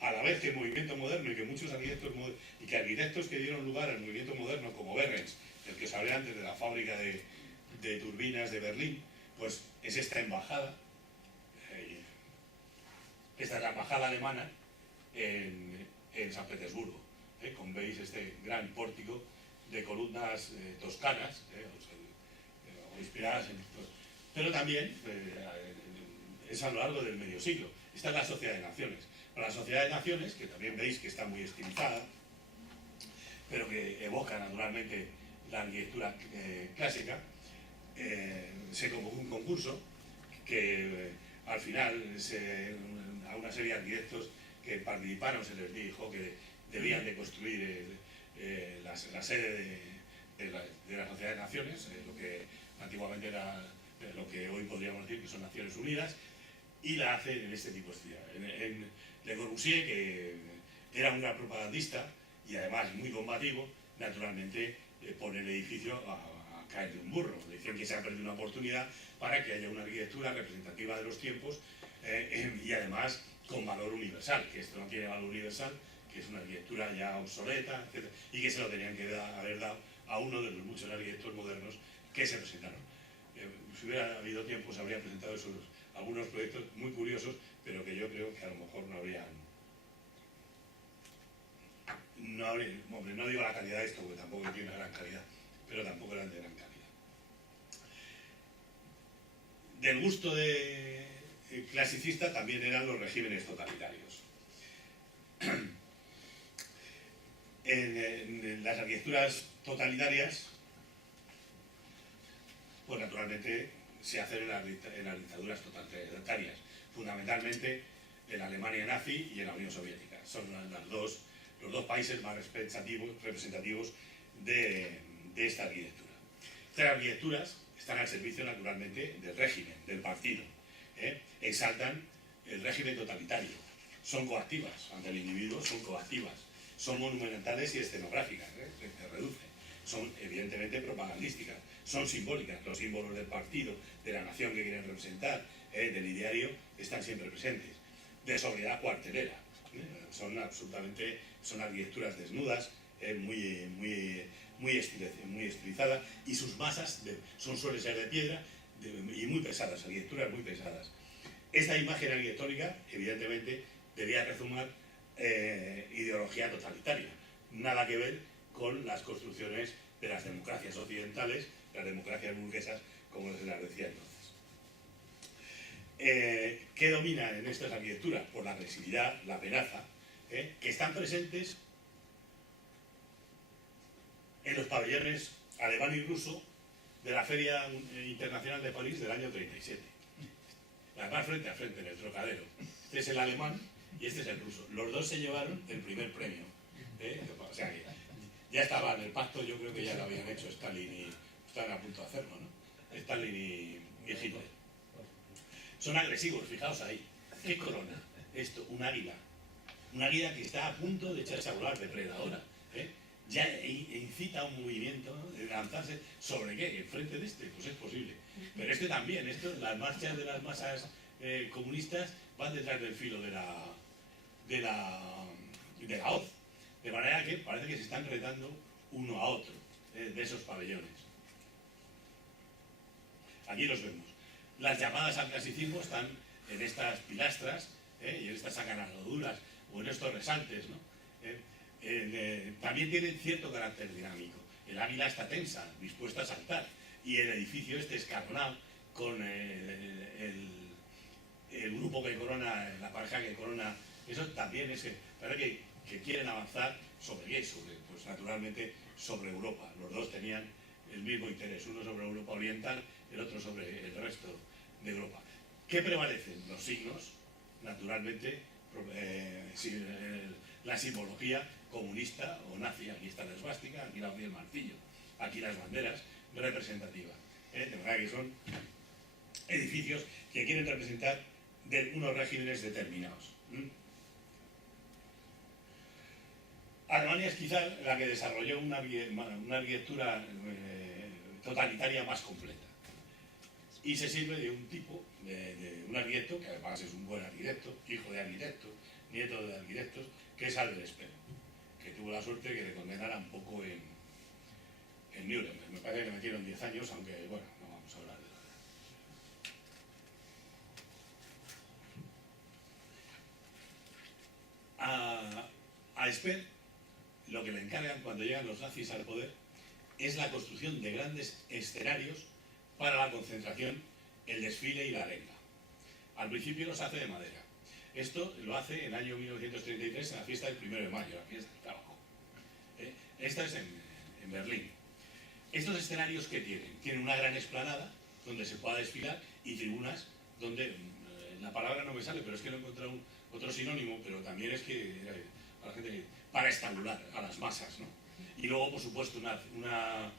A la vez que el movimiento moderno y que muchos arquitectos y que arquitectos que dieron lugar al movimiento moderno, como Behrens, el que os hablé antes de la fábrica de turbinas de Berlín, pues es esta embajada embajada alemana en San Petersburgo. Como veis, este gran pórtico de columnas toscanas, o inspiradas en... Pero también es a lo largo del medio siglo. Esta es la Sociedad de Naciones. Para la Sociedad de Naciones, que también veis que está muy estilizada, pero que evoca naturalmente la arquitectura clásica, se convocó un concurso que al final a una serie de arquitectos que participaron se les dijo que debían de construir la sede de la Sociedad de Naciones, lo que antiguamente era lo que hoy podríamos decir que son Naciones Unidas, y la hacen en este tipo de ciudad. Le Corbusier, que era un gran propagandista y además muy combativo, naturalmente pone el edificio a caer de un burro. Le dicen que se ha perdido una oportunidad para que haya una arquitectura representativa de los tiempos y además con valor universal, que esto no tiene valor universal, que es una arquitectura ya obsoleta, etc., y que se lo tenían que haber dado a uno de los muchos arquitectos modernos que se presentaron. Si hubiera habido tiempo se habrían presentado algunos proyectos muy curiosos, pero que yo creo que a lo mejor no habría, hombre, no digo la calidad de esto, porque tampoco tiene una gran calidad, pero tampoco eran de gran calidad. Del gusto clasicista también eran los regímenes totalitarios. En las arquitecturas totalitarias, pues naturalmente se hacen en las dictaduras totalitarias, fundamentalmente en la Alemania nazi y en la Unión Soviética. Son los dos países más representativos de esta arquitectura. Estas arquitecturas están al servicio naturalmente del régimen, del partido. Exaltan el régimen totalitario. Son coactivas ante el individuo, son coactivas. Son monumentales y escenográficas, se reducen. Son evidentemente propagandísticas, son simbólicas. Los símbolos del partido, de la nación que quieren representar, del ideario, están siempre presentes. De sobriedad cuartelera. Son arquitecturas desnudas, muy estilizadas, y sus masas suelen ser de piedra y muy pesadas, arquitecturas muy pesadas. Esta imagen arquitectónica, evidentemente, debía rezumar ideología totalitaria. Nada que ver con las construcciones de las democracias occidentales, las democracias burguesas, como se las decía entonces. ¿Qué domina en estas arquitecturas? Por la agresividad, la amenaza, que están presentes en los pabellones alemán y ruso de la Feria Internacional de París del año 37. Además, frente a frente, en el Trocadero. Este es el alemán y este es el ruso. Los dos se llevaron el primer premio. O sea que ya estaba en el pacto, yo creo que ya lo habían hecho Stalin y están a punto de hacerlo, ¿no? Stalin y Hitler. Son agresivos, fijaos ahí. ¿Qué corona? Esto, un águila. Un águila que está a punto de echarse a volar, depredadora. Ya incita a un movimiento, ¿no?, de lanzarse. ¿Sobre qué? ¿Enfrente de este? Pues es posible. Pero este también, las marchas de las masas comunistas van detrás del filo de la hoz. De manera que parece que se están retando uno a otro de esos pabellones. Aquí los vemos. Las llamadas al clasicismo están en estas pilastras y en estas acanaladuras o en estos resaltes, ¿no? También tienen cierto carácter dinámico. El águila está tensa, dispuesta a saltar, y el edificio este escalonado con el grupo que corona, la pareja que corona, eso también es que quieren avanzar sobre qué, pues naturalmente sobre Europa. Los dos tenían el mismo interés, uno sobre Europa Oriental, el otro sobre el resto de Europa. ¿Qué prevalecen? Los signos, naturalmente, la simbología comunista o nazi. Aquí está la esvástica, aquí el martillo, aquí las banderas representativas. De verdad que son edificios que quieren representar unos regímenes determinados. Alemania es quizá la que desarrolló una arquitectura totalitaria más completa. Y se sirve de un tipo, de un arquitecto, que además es un buen arquitecto, hijo de arquitectos, nieto de arquitectos, que es Albert Speer, que tuvo la suerte de que le condenaran poco en Nuremberg. Me parece que le metieron 10 años, aunque, bueno, no vamos a hablar de A Speer lo que le encargan cuando llegan los nazis al poder es la construcción de grandes escenarios para la concentración, el desfile y la arenga. Al principio los hace de madera. Esto lo hace en el año 1933 en la fiesta del 1 de mayo, la fiesta del trabajo. Esta es en Berlín. Estos escenarios que tienen una gran explanada donde se pueda desfilar y tribunas donde, la palabra no me sale, pero es que no he encontrado otro sinónimo, pero también es que a la gente, para estabular a las masas, ¿no? Y luego, por supuesto, una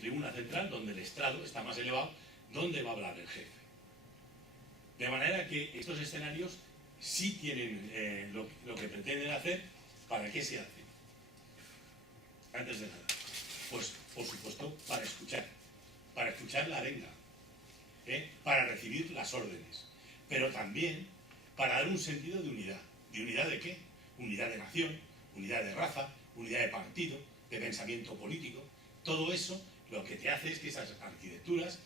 tribuna central donde el estrado está más elevado, donde va a hablar el jefe. De manera que estos escenarios sí tienen lo que pretenden hacer. ¿Para qué se hacen? Antes de nada, pues por supuesto para escuchar la arenga, para recibir las órdenes, pero también para dar un sentido de unidad. ¿De unidad de qué? Unidad de nación, unidad de raza, unidad de partido, de pensamiento político. Todo eso lo que te hace es que esas arquitecturas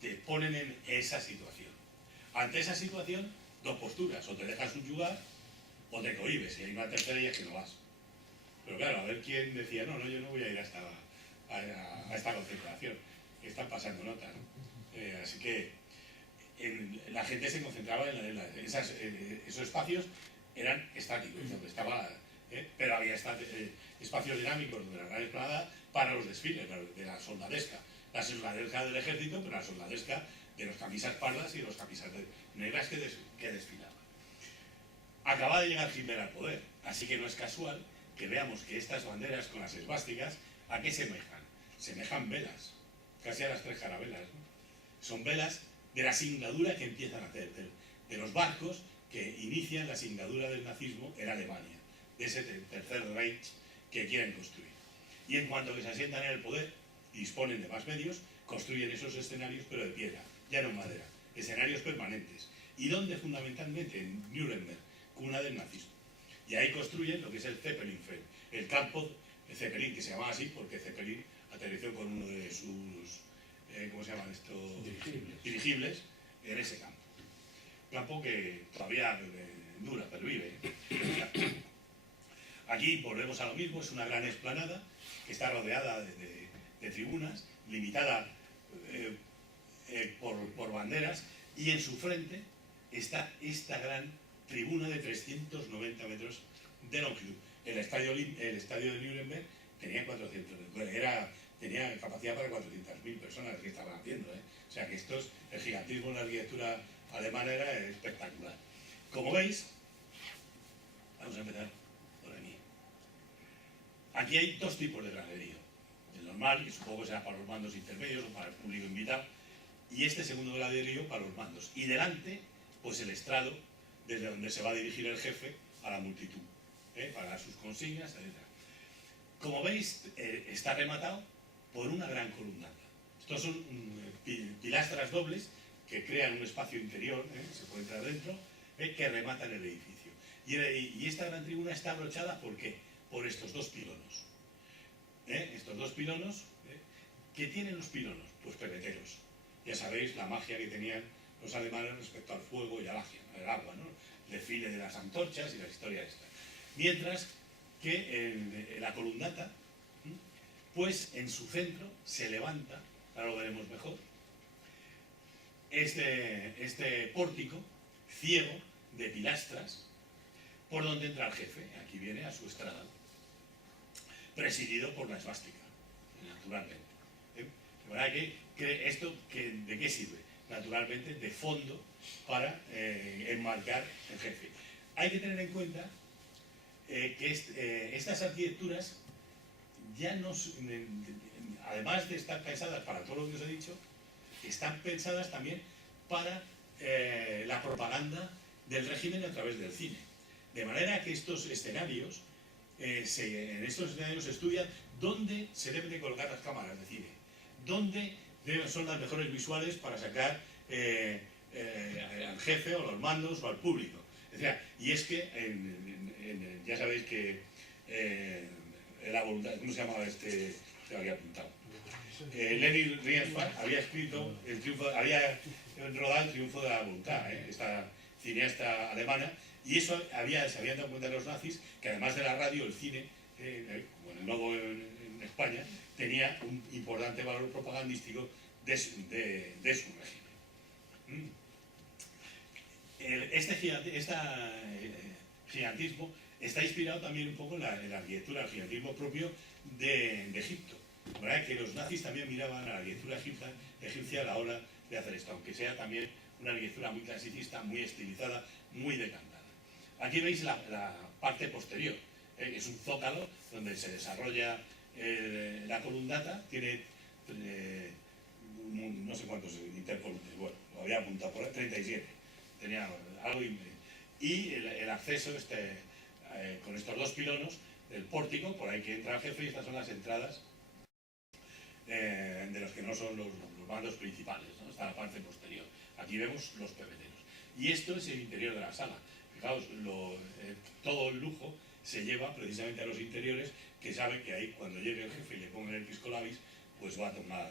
te ponen en esa situación. Ante esa situación, dos posturas: o te dejas subyugar o te cohibes, y hay una tercera y es que no vas. Pero claro, a ver quién decía, no, yo no voy a ir a esta concentración, que están pasando notas, ¿no? Así que la gente se concentraba esos espacios eran estáticos, donde estaba, pero había espacios dinámicos donde la gran explanada para los desfiles, de la soldadesca del ejército, pero la soldadesca de los camisas pardas y los camisas negras que desfilaban. Acaba de llegar Hitler al poder, así que no es casual que veamos que estas banderas con las esvásticas, ¿a qué semejan? Semejan velas, casi a las 3 carabelas, ¿no? Son velas de la singladura que empiezan a hacer, de los barcos que inician la singladura del nazismo en Alemania, de ese tercer Reich que quieren construir. Y en cuanto que se asientan en el poder y disponen de más medios, construyen esos escenarios, pero de piedra, ya no en madera, escenarios permanentes. ¿Y dónde? Fundamentalmente en Nuremberg, cuna del nazismo. Y ahí construyen lo que es el Zeppelinfeld, el campo de Zeppelin, que se llamaba así porque Zeppelin aterrizó con uno de sus, ¿cómo se llaman estos? Dirigibles en ese campo. Campo que todavía dura, pervive. Aquí volvemos a lo mismo, es una gran explanada que está rodeada de tribunas, limitada por banderas, y en su frente está esta gran tribuna de 390 metros de longitud. El estadio de Nuremberg tenía tenía capacidad para 400.000 personas que estaban haciendo, O sea que el gigantismo en la arquitectura alemana era espectacular. Como veis, vamos a empezar por aquí. Aquí hay dos tipos de graderío. El normal, que supongo que será para los mandos intermedios o para el público invitado, y este segundo graderío para los mandos. Y delante, pues el estrado, desde donde se va a dirigir el jefe a la multitud, para dar sus consignas, etc. Como veis, está rematado por una gran columnata. Estos son pilastras dobles que crean un espacio interior, se puede entrar dentro, que rematan el edificio. Y esta gran tribuna está abrochada, ¿por qué? Por estos dos pilonos. Estos dos pilonos, ¿qué tienen los pilonos? Pues pebeteros. Ya sabéis la magia que tenían los alemanes respecto al fuego y al agua, ¿no? El desfile de las antorchas y la historia esta. Mientras que la columnata, pues en su centro se levanta, ahora lo veremos mejor, este pórtico ciego de pilastras por donde entra el jefe. Aquí viene a su estrada, presidido por la esvástica, naturalmente. De verdad que esto, ¿de qué sirve? Naturalmente de fondo para enmarcar el jefe. Hay que tener en cuenta que estas arquitecturas ya no, además de estar pensadas para todo lo que os he dicho, están pensadas también para la propaganda del régimen a través del cine. De manera que estos escenarios, en estos escenarios se estudia dónde se deben de colocar las cámaras de cine, dónde son las mejores visuales para sacar al jefe o los mandos o al público. Y es que ya sabéis que la voluntad, ¿cómo se llamaba este? Te lo había apuntado. Leni Riefenstahl había escrito había rodado El triunfo de la voluntad, esta cineasta alemana, Y eso se habían dado cuenta los nazis, que además de la radio, el cine, como el logo en España, tenía un importante valor propagandístico de su régimen. Este gigantismo está inspirado también un poco en la arquitectura, el gigantismo propio de Egipto. La verdad es que los nazis también miraban a la arquitectura egipcia a la hora de hacer esto, aunque sea también una arquitectura muy clasicista, muy estilizada, muy decantada. Aquí veis la parte posterior, es un zócalo donde se desarrolla la columnata, tiene no sé cuántos intercolumnios, bueno, lo había apuntado por ahí, 37, tenía algo y el acceso con estos dos pilonos, el pórtico, por ahí que entra el jefe, y estas son las entradas de los que no son los bandos principales, ¿no? Está la parte posterior. Aquí vemos los pebeteros. Y esto es el interior de la sala. Fijaos, todo el lujo se lleva precisamente a los interiores, que saben que ahí cuando llegue el jefe y le pongan el pisco labis, pues va a tomar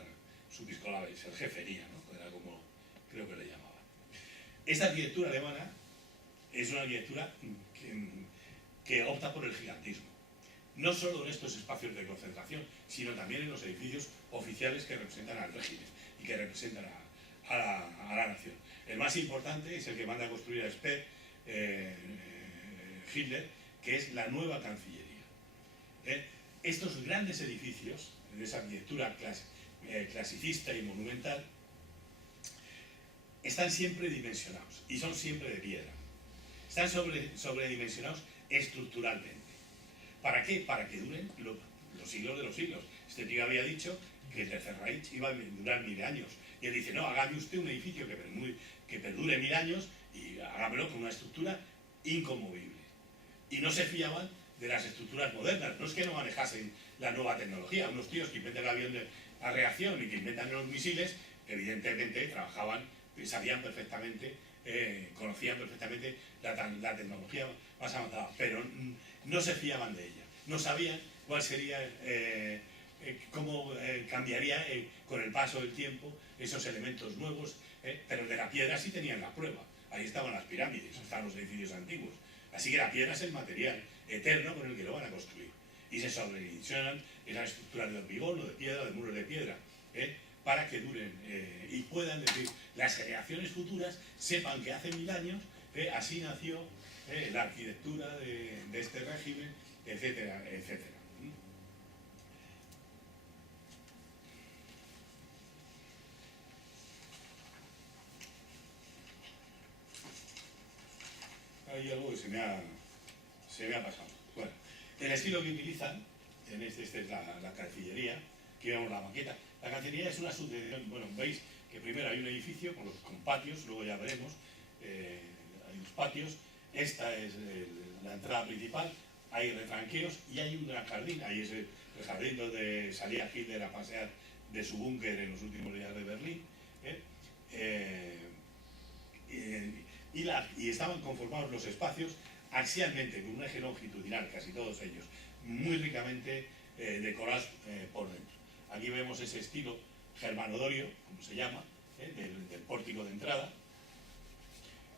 su pisco labis, el jefería, ¿no? Era como creo que le llamaban. Esta arquitectura alemana es una arquitectura que opta por el gigantismo. No solo en estos espacios de concentración, sino también en los edificios oficiales que representan al régimen y que representan a la nación. El más importante es el que manda a construir a Speer, Hitler, que es la nueva Cancillería. Estos grandes edificios, de esa arquitectura clasicista y monumental, están siempre dimensionados y son siempre de piedra. Están sobredimensionados estructuralmente. ¿Para qué? Para que duren los siglos de los siglos. Este tío había dicho que el Tercer Reich iba a durar 1000 años. Y él dice, no, hágame usted un edificio que perdure 1000 años y hágamelo con una estructura inconmovible. Y no se fiaban de las estructuras modernas. No es que no manejasen la nueva tecnología. Unos tíos que inventan el avión a reacción y que inventan los misiles, evidentemente trabajaban, sabían perfectamente, conocían perfectamente la tecnología más avanzada, pero no se fiaban de ella, no sabían cuál sería, cómo cambiaría con el paso del tiempo esos elementos nuevos, pero de la piedra sí tenían la prueba. Ahí estaban las pirámides, estaban los edificios antiguos. Así que la piedra es el material eterno con el que lo van a construir. Y se sobredimensionan esas estructuras de hormigón o de piedra, de muros de piedra, para que duren y puedan decir, las generaciones futuras sepan que hace 1000 años así nació la arquitectura de este régimen, etcétera, etcétera. Hay algo que se me ha pasado. Bueno, el estilo que utilizan, esta es la Cancillería, aquí vemos la maqueta. La Cancillería es una subdivisión, bueno, veis que primero hay un edificio con patios, luego ya veremos, hay unos patios, esta es la entrada principal, hay retranqueos y hay un gran jardín, ahí es el jardín donde salía Hitler a pasear de su búnker en los últimos días de Berlín, y estaban conformados los espacios axialmente, con un eje longitudinal, casi todos ellos, muy ricamente decorados por dentro. Aquí vemos ese estilo germano-dorio, como se llama, del pórtico de entrada.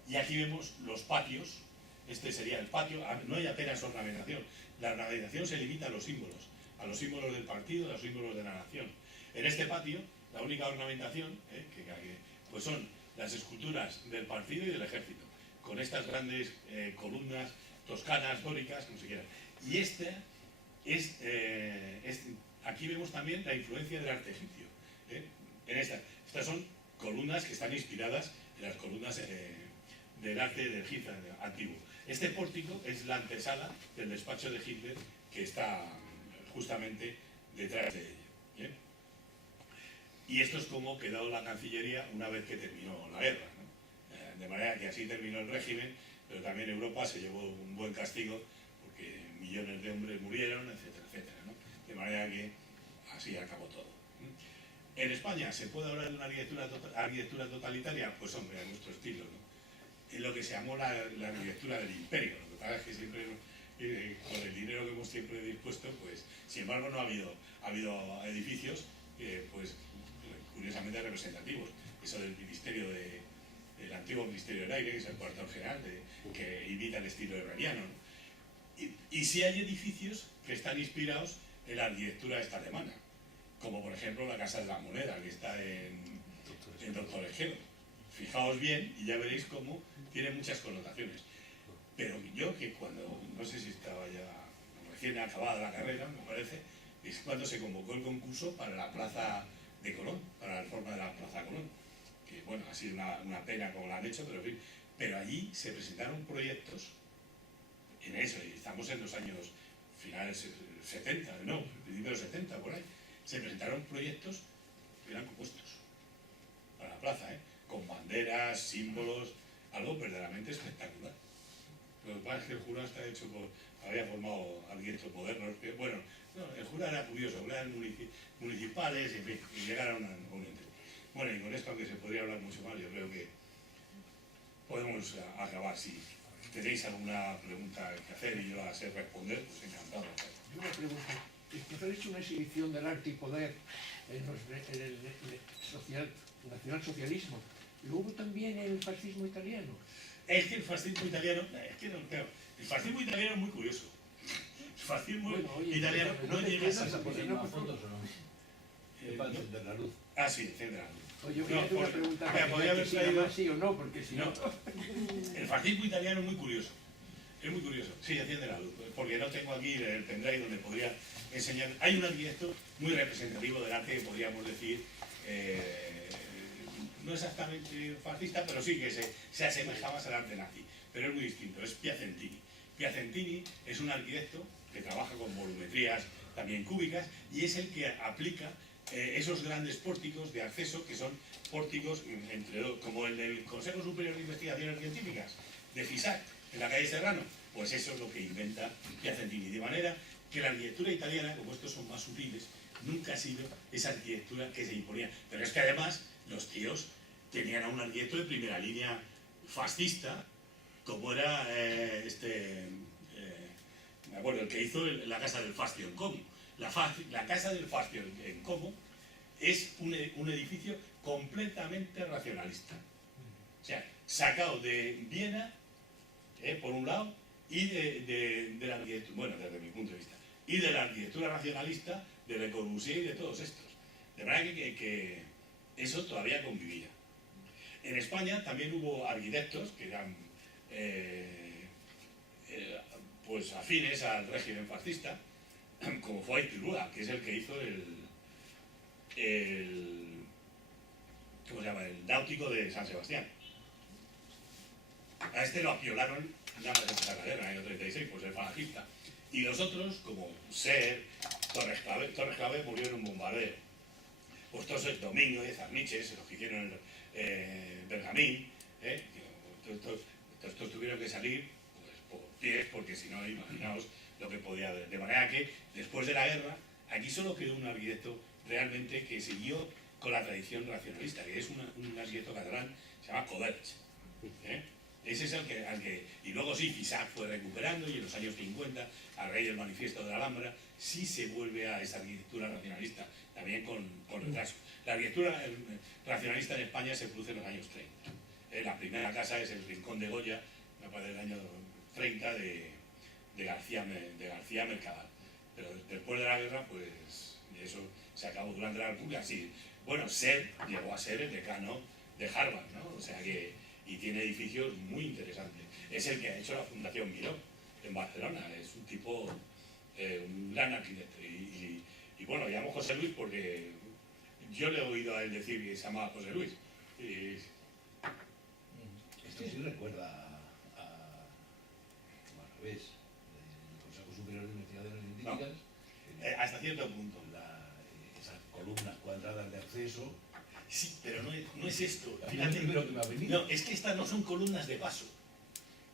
Y aquí vemos los patios, este sería el patio, no hay apenas ornamentación. La ornamentación se limita a los símbolos del partido, a los símbolos de la nación. En este patio, la única ornamentación, pues son las esculturas del partido y del ejército, con estas grandes columnas toscanas, dóricas, como se quiera. Y aquí vemos también la influencia del arte egipcio. Estas son columnas que están inspiradas en las columnas del arte de Egipto antiguo. Este pórtico es la antesala del despacho de Hitler, que está justamente detrás de ella. Y esto es como quedó la Cancillería una vez que terminó la guerra, ¿no? De manera que así terminó el régimen, pero también Europa se llevó un buen castigo porque millones de hombres murieron, etcétera, etcétera, ¿no? De manera que así acabó todo. ¿En España se puede hablar de una arquitectura totalitaria? Pues hombre, a nuestro estilo, ¿no? Es lo que se llamó la arquitectura del imperio. Lo que pasa es que siempre, con el dinero que hemos siempre dispuesto, pues, sin embargo, no ha habido edificios, pues, curiosamente representativos. Eso del ministerio del antiguo Ministerio del Aire, que es el cuartel general, que imita el estilo herreriano, ¿no? Y sí hay edificios que están inspirados en la arquitectura esta alemana, como por ejemplo la Casa de la Moneda, que está en Doctor Esquero. Fijaos bien y ya veréis cómo tiene muchas connotaciones. Pero yo que cuando, no sé si estaba ya recién acabada la carrera, me parece, es cuando se convocó el concurso para la plaza de Colón, para la reforma de la plaza Colón. Que bueno, ha sido una pena como lo han hecho, pero en fin. Pero allí se presentaron proyectos en eso, y estamos en los años finales 70, no, principios de los 70, por ahí. Se presentaron proyectos que eran compuestos para la plaza, con banderas, símbolos, algo verdaderamente espectacular. Lo que pasa es que el jurado está hecho había formado arquitectos modernos, que bueno, no, el jurado era curioso, eran municipales, en fin, y llegaron a un entendimiento. Bueno, y con esto, aunque se podría hablar mucho más, yo creo que podemos acabar. Si tenéis alguna pregunta que hacer y yo la sé responder, pues encantado. Yo una pregunta. Usted ha hecho una exhibición del arte y poder en el nacionalsocialismo. ¿Lo hubo también en el fascismo italiano? Es que el fascismo italiano, es que no, claro, el fascismo italiano es muy curioso. El fascismo italiano no llega a ser... ¿Fotos o no? Para encender la luz. Ah, sí, enciende la luz. Oye, yo quería hacer una pregunta. Podría haber traído... sí o no, porque si no... El fascismo italiano es muy curioso. Es muy curioso. Sí, enciende la luz. Porque no tengo aquí el pendrive donde podría enseñar. Hay un arquitecto muy representativo del arte que podríamos decir, no exactamente fascista, pero sí que se asemeja más al arte nazi. Pero es muy distinto. Es Piacentini. Piacentini es un arquitecto que trabaja con volumetrías también cúbicas y es el que aplica esos grandes pórticos de acceso que son pórticos como el del Consejo Superior de Investigaciones Científicas de FISAC en la calle Serrano. Pues eso es lo que inventa Piacentini, de manera que la arquitectura italiana, como estos son más sutiles, nunca ha sido esa arquitectura que se imponía. Pero es que además los tíos tenían a un arquitecto de primera línea fascista, como era me acuerdo, el que hizo la Casa del Fastio en Como. La Casa del Fastio en Como es un edificio completamente racionalista. O sea, sacado de Viena, por un lado, y de la arquitectura, bueno, desde mi punto de vista, y de la arquitectura racionalista de Le Corbusier y de todos estos. De manera que eso todavía convivía. En España también hubo arquitectos que eran pues afines al régimen fascista, como fue Aizpurua, que es el que hizo ¿cómo se llama? El náutico de San Sebastián. A este lo apiolaron nada más empezar la guerra en el año 36, pues el falangista. Y los otros, como Ser, Torres Clavé murió en un bombardeo. Pues todos el Domingo y Zarniches, los que hicieron Bergamín, estos tuvieron que salir pues, por pies, porque si no, imaginaos lo que podía haber. De manera que, después de la guerra, aquí solo quedó un arquitecto realmente que siguió con la tradición racionalista, que es un arquitecto catalán, se llama Coderch. Ese es al que... Y luego sí, Fisac fue recuperando y en los años 50, a raíz del manifiesto de la Alhambra, sí se vuelve a esa arquitectura racionalista, también con retraso. La arquitectura racionalista en España se produce en los años 30. La primera casa es el Rincón de Goya, me parece del año 30, de García Mercadal. Pero después de la guerra, pues eso se acabó durante la República. Sí, bueno, Ser llegó a ser el decano de Harvard, ¿no? O sea que... y tiene edificios muy interesantes. Es el que ha hecho la Fundación Miró en Barcelona. Es un tipo, un gran arquitecto. Y bueno, le llamo José Luis porque yo le he oído a él decir que se llamaba José Luis. Esto sí recuerda ves, el Consejo Superior de Investigaciones Científicas. No, hasta cierto punto. Esas columnas cuadradas de acceso. Sí, pero no es esto. Fíjate, no, es que estas no son columnas de paso.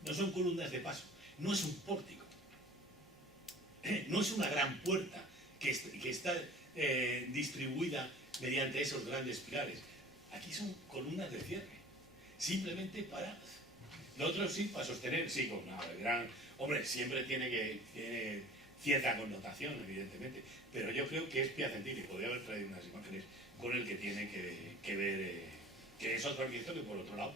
No son columnas de paso. No es un pórtico. No es una gran puerta que está distribuida mediante esos grandes pilares. Aquí son columnas de cierre. Simplemente para... Lo otro sí, para sostener, sí, con una gran... Hombre, siempre tiene cierta connotación, evidentemente. Pero yo creo que es Piacentini. Podría haber traído unas imágenes con el que tiene que ver, que es otro arquitecto que por otro lado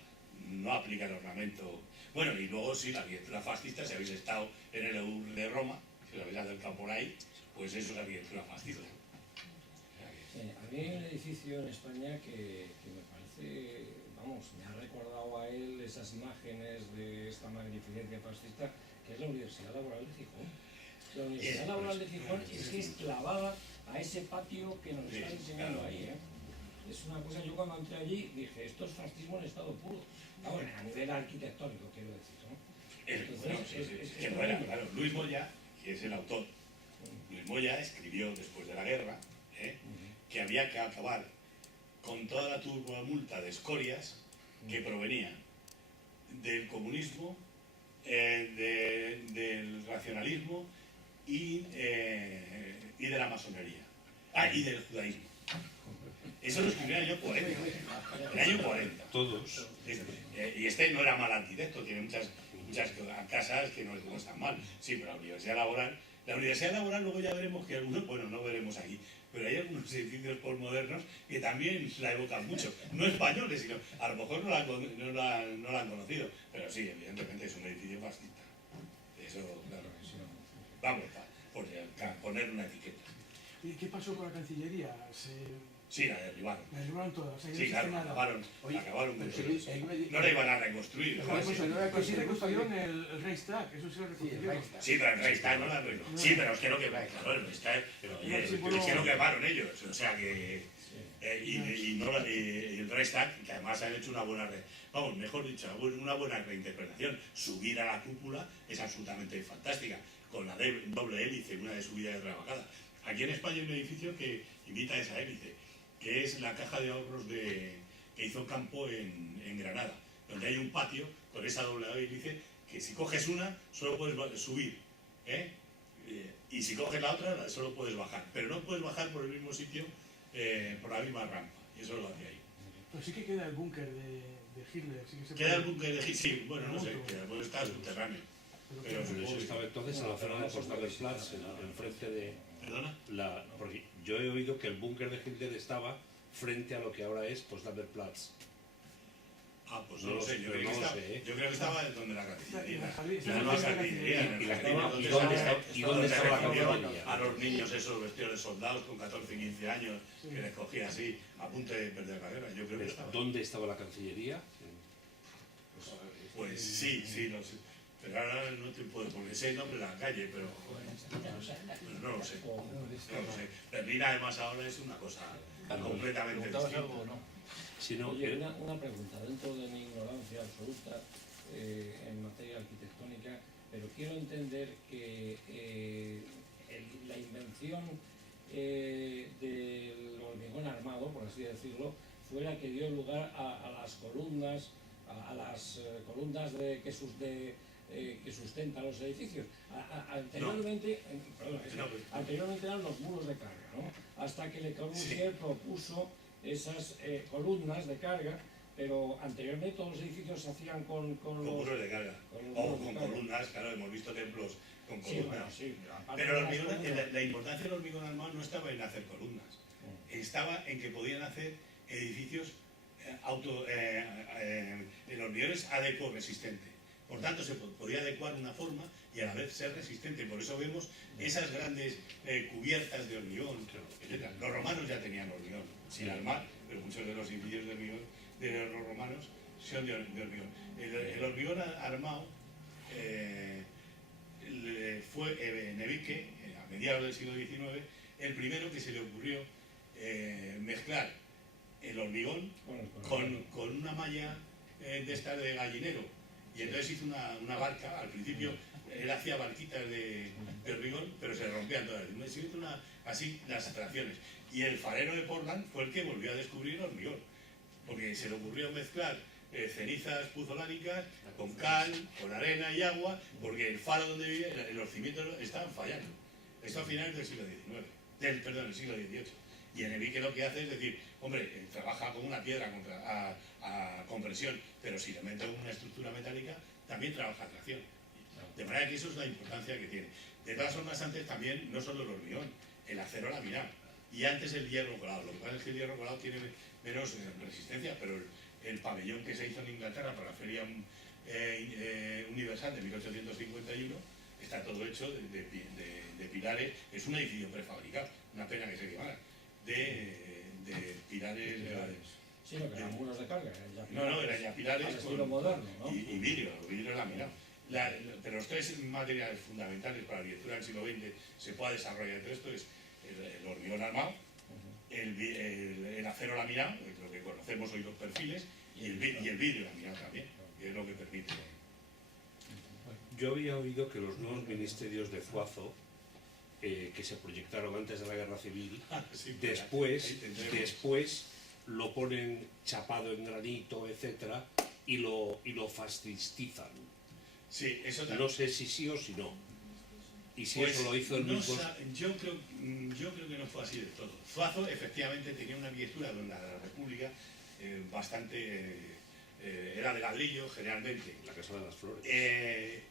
no aplica el ornamento. Bueno, y luego sí, la arquitectura fascista, si habéis estado en el EUR de Roma, si lo habéis acercado por ahí, pues eso es arquitectura fascista. A mí hay un edificio en España que me parece, vamos, me ha recordado a él esas imágenes de esta magnificencia fascista, que es la Universidad Laboral de Gijón. La Universidad Laboral de Gijón es que es clavada a ese patio que nos están enseñando ahí, ¿eh? Es una cosa, yo cuando entré allí dije, esto es fascismo en estado puro. Ahora, a nivel arquitectónico, quiero decir, ¿no? Que no era, claro. Luis Moya, que es el autor, Luis Moya escribió después de la guerra que había que acabar con toda la turbamulta de escorias que provenían del comunismo, del racionalismo y de la masonería. Y del judaísmo. Eso lo escribió en el año 40. En el año 40. Todos. Y este no era mal arquitecto, tiene muchas casas que no están mal. Sí, pero la Universidad Laboral luego ya veremos que algunos, bueno, no veremos aquí, pero hay algunos edificios postmodernos que también la evocan mucho. No españoles, sino a lo mejor no la han conocido, pero sí, evidentemente es un edificio fascista. Eso, claro. Vamos, por poner una etiqueta. ¿Y qué pasó con la Cancillería? Sí, la derribaron. La derribaron toda. O sea, Sí, claro, acabaron con pero eso. No la iban a reconstruir. Pues sí reconstruyeron el Reichstag, eso sí lo reconstruyeron. Sí, pero el Reichstag no la reconstruyeron. Sí, pero es que lo quemaron. Claro, el Reichstag, es que lo quemaron ellos. O sea que. Y el Reichstag, que además han hecho una buena. Vamos, mejor dicho, una buena reinterpretación. Subir a la cúpula es absolutamente fantástica. Con la doble hélice, una de subida y otra de bajada. Aquí en España hay un edificio que imita esa hélice, que es la caja de ahorros que hizo Campo en Granada, donde hay un patio con esa doble hélice que si coges una solo puedes subir, y si coges la otra solo puedes bajar, pero no puedes bajar por el mismo sitio, por la misma rampa, y eso lo hace ahí. Pero sí que queda el búnker de Hitler. Sí que se ¿Queda el puede- búnker de Hitler? Sí, bueno, no sé, puede estar subterráneo. Pero Eso estaba entonces en la zona de Potsdamerplatz, enfrente de... ¿Perdona? Porque yo he oído que el búnker de Hitler estaba frente a lo que ahora es Potsdamerplatz. Pues No no lo lo sé, sé, yo pero creo no que lo sé, yo creo que estaba donde la Cancillería. La nueva Cancillería. Cancillería, en el jardín, ¿Y dónde estaba la recibieron Cancillería? a los niños esos vestidos de soldados con 14 y 15 años, que les cogía así, a punto de perder la guerra. Yo creo que estaba. ¿Dónde estaba la Cancillería? Pues sí, lo sé. Pero ahora no te puedo poner ese nombre de la calle, pero no lo sé. Berlín además ahora es una cosa completamente distinta. Si no, Oye, una pregunta, dentro de mi ignorancia absoluta en materia arquitectónica, pero quiero entender que la invención del hormigón armado, por así decirlo, fue la que dio lugar a las columnas, que sustentan los edificios. Anteriormente, anteriormente eran los muros de carga, ¿no? Hasta que Le Corbusier propuso esas columnas de carga, pero anteriormente todos los edificios se hacían con Con los muros de carga. O con columnas, claro, hemos visto templos con Sí, columnas. bueno, sí, aparte Pero de el las hormigón, columnas. la importancia del hormigón armado no estaba en hacer columnas, estaba en que podían hacer edificios el hormigón es adecuo-resistente. Por tanto, se podía adecuar una forma y a la vez ser resistente. Por eso vemos esas grandes cubiertas de hormigón, etc. Los romanos ya tenían hormigón, sin armar, pero muchos de los edificios de hormigón de los romanos son de hormigón. El hormigón armado fue Nevique, a mediados del siglo XIX, el primero que se le ocurrió mezclar el hormigón con una malla de esta de gallinero, y entonces hizo una barca. Al principio él hacía barquitas de hormigón, pero se rompían todas. Se hizo así las atracciones, y el farero de Portland fue el que volvió a descubrir el hormigón, porque se le ocurrió mezclar cenizas puzolánicas con cal, con arena y agua, porque el faro donde vivía, los cimientos estaban fallando. Esto a finales del siglo XIX, del siglo XVIII. Y en Nevique lo que hace es decir, hombre, trabaja como una piedra a compresión, pero si le meto una estructura metálica, también trabaja a tracción. De manera que eso es la importancia que tiene. De todas formas, antes también, no solo el hormigón, el acero laminado, y antes el hierro colado. Lo que pasa es que el hierro colado tiene menos resistencia, pero el pabellón que se hizo en Inglaterra para la Feria Universal de 1851, está todo hecho de pilares, es un edificio prefabricado, una pena que se quemara, de pilares. Sí, lo que eran muros de carga. No, eran ya pilares al estilo moderno, ¿no? y vidrio laminado. Pero los tres materiales fundamentales para la arquitectura del siglo XX se pueda desarrollar entre esto es el hormigón armado, el acero laminado, lo que conocemos hoy los perfiles, y el vidrio laminado también, que es lo que permite. Yo había oído que los nuevos ministerios de Zuazo, que se proyectaron antes de la Guerra Civil, Sí, después lo ponen chapado en granito, etcétera, y lo fascistizan. Sí, eso también. No sé si sí o si no. Y si Pues eso lo hizo el no mismo. yo creo que no fue así de todo. Zuazo efectivamente tenía una arquitectura de la República bastante. Era de ladrillo generalmente. La Casa de las Flores.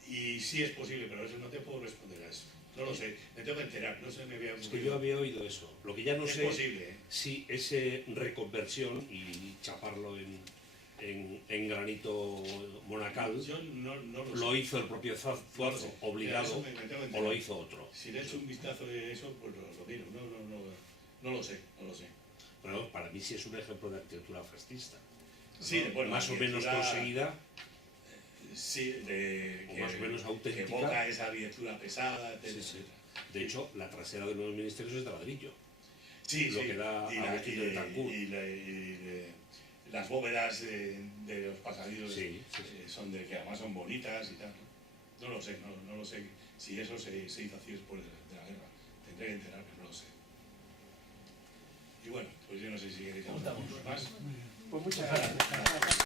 Y sí es posible, pero eso no te puedo responder a eso. No lo sé, me tengo que enterar, no sé, me había Es que yo había oído eso. Lo que ya no Es sé posible, ¿eh? si ese reconversión y chaparlo en granito monacal Yo no lo lo sé. hizo el propio Zuazo, No lo sé. obligado, Eso me tengo que o enterar. lo hizo otro. Si le echo un vistazo de eso, pues lo miro. No lo sé. Bueno, para mí sí es un ejemplo de arquitectura fascista. Sí, bueno, Más o menos arquitectura- conseguida, Sí, o más o menos que auténtica. evoca esa arquitectura pesada, Sí, etcétera, sí. etcétera. De hecho, la trasera de los ministerios es de ladrillo. Sí, Lo sí. que da y, a la- Agustín de Betancourt. las bóvedas de los pasadizos Sí. son que además son bonitas y tal. No lo sé, no lo sé si eso se hizo así después de la guerra. Tendré que enterarme, no lo sé. Y bueno, pues yo no sé si queréis hablar más. Pues muchas gracias.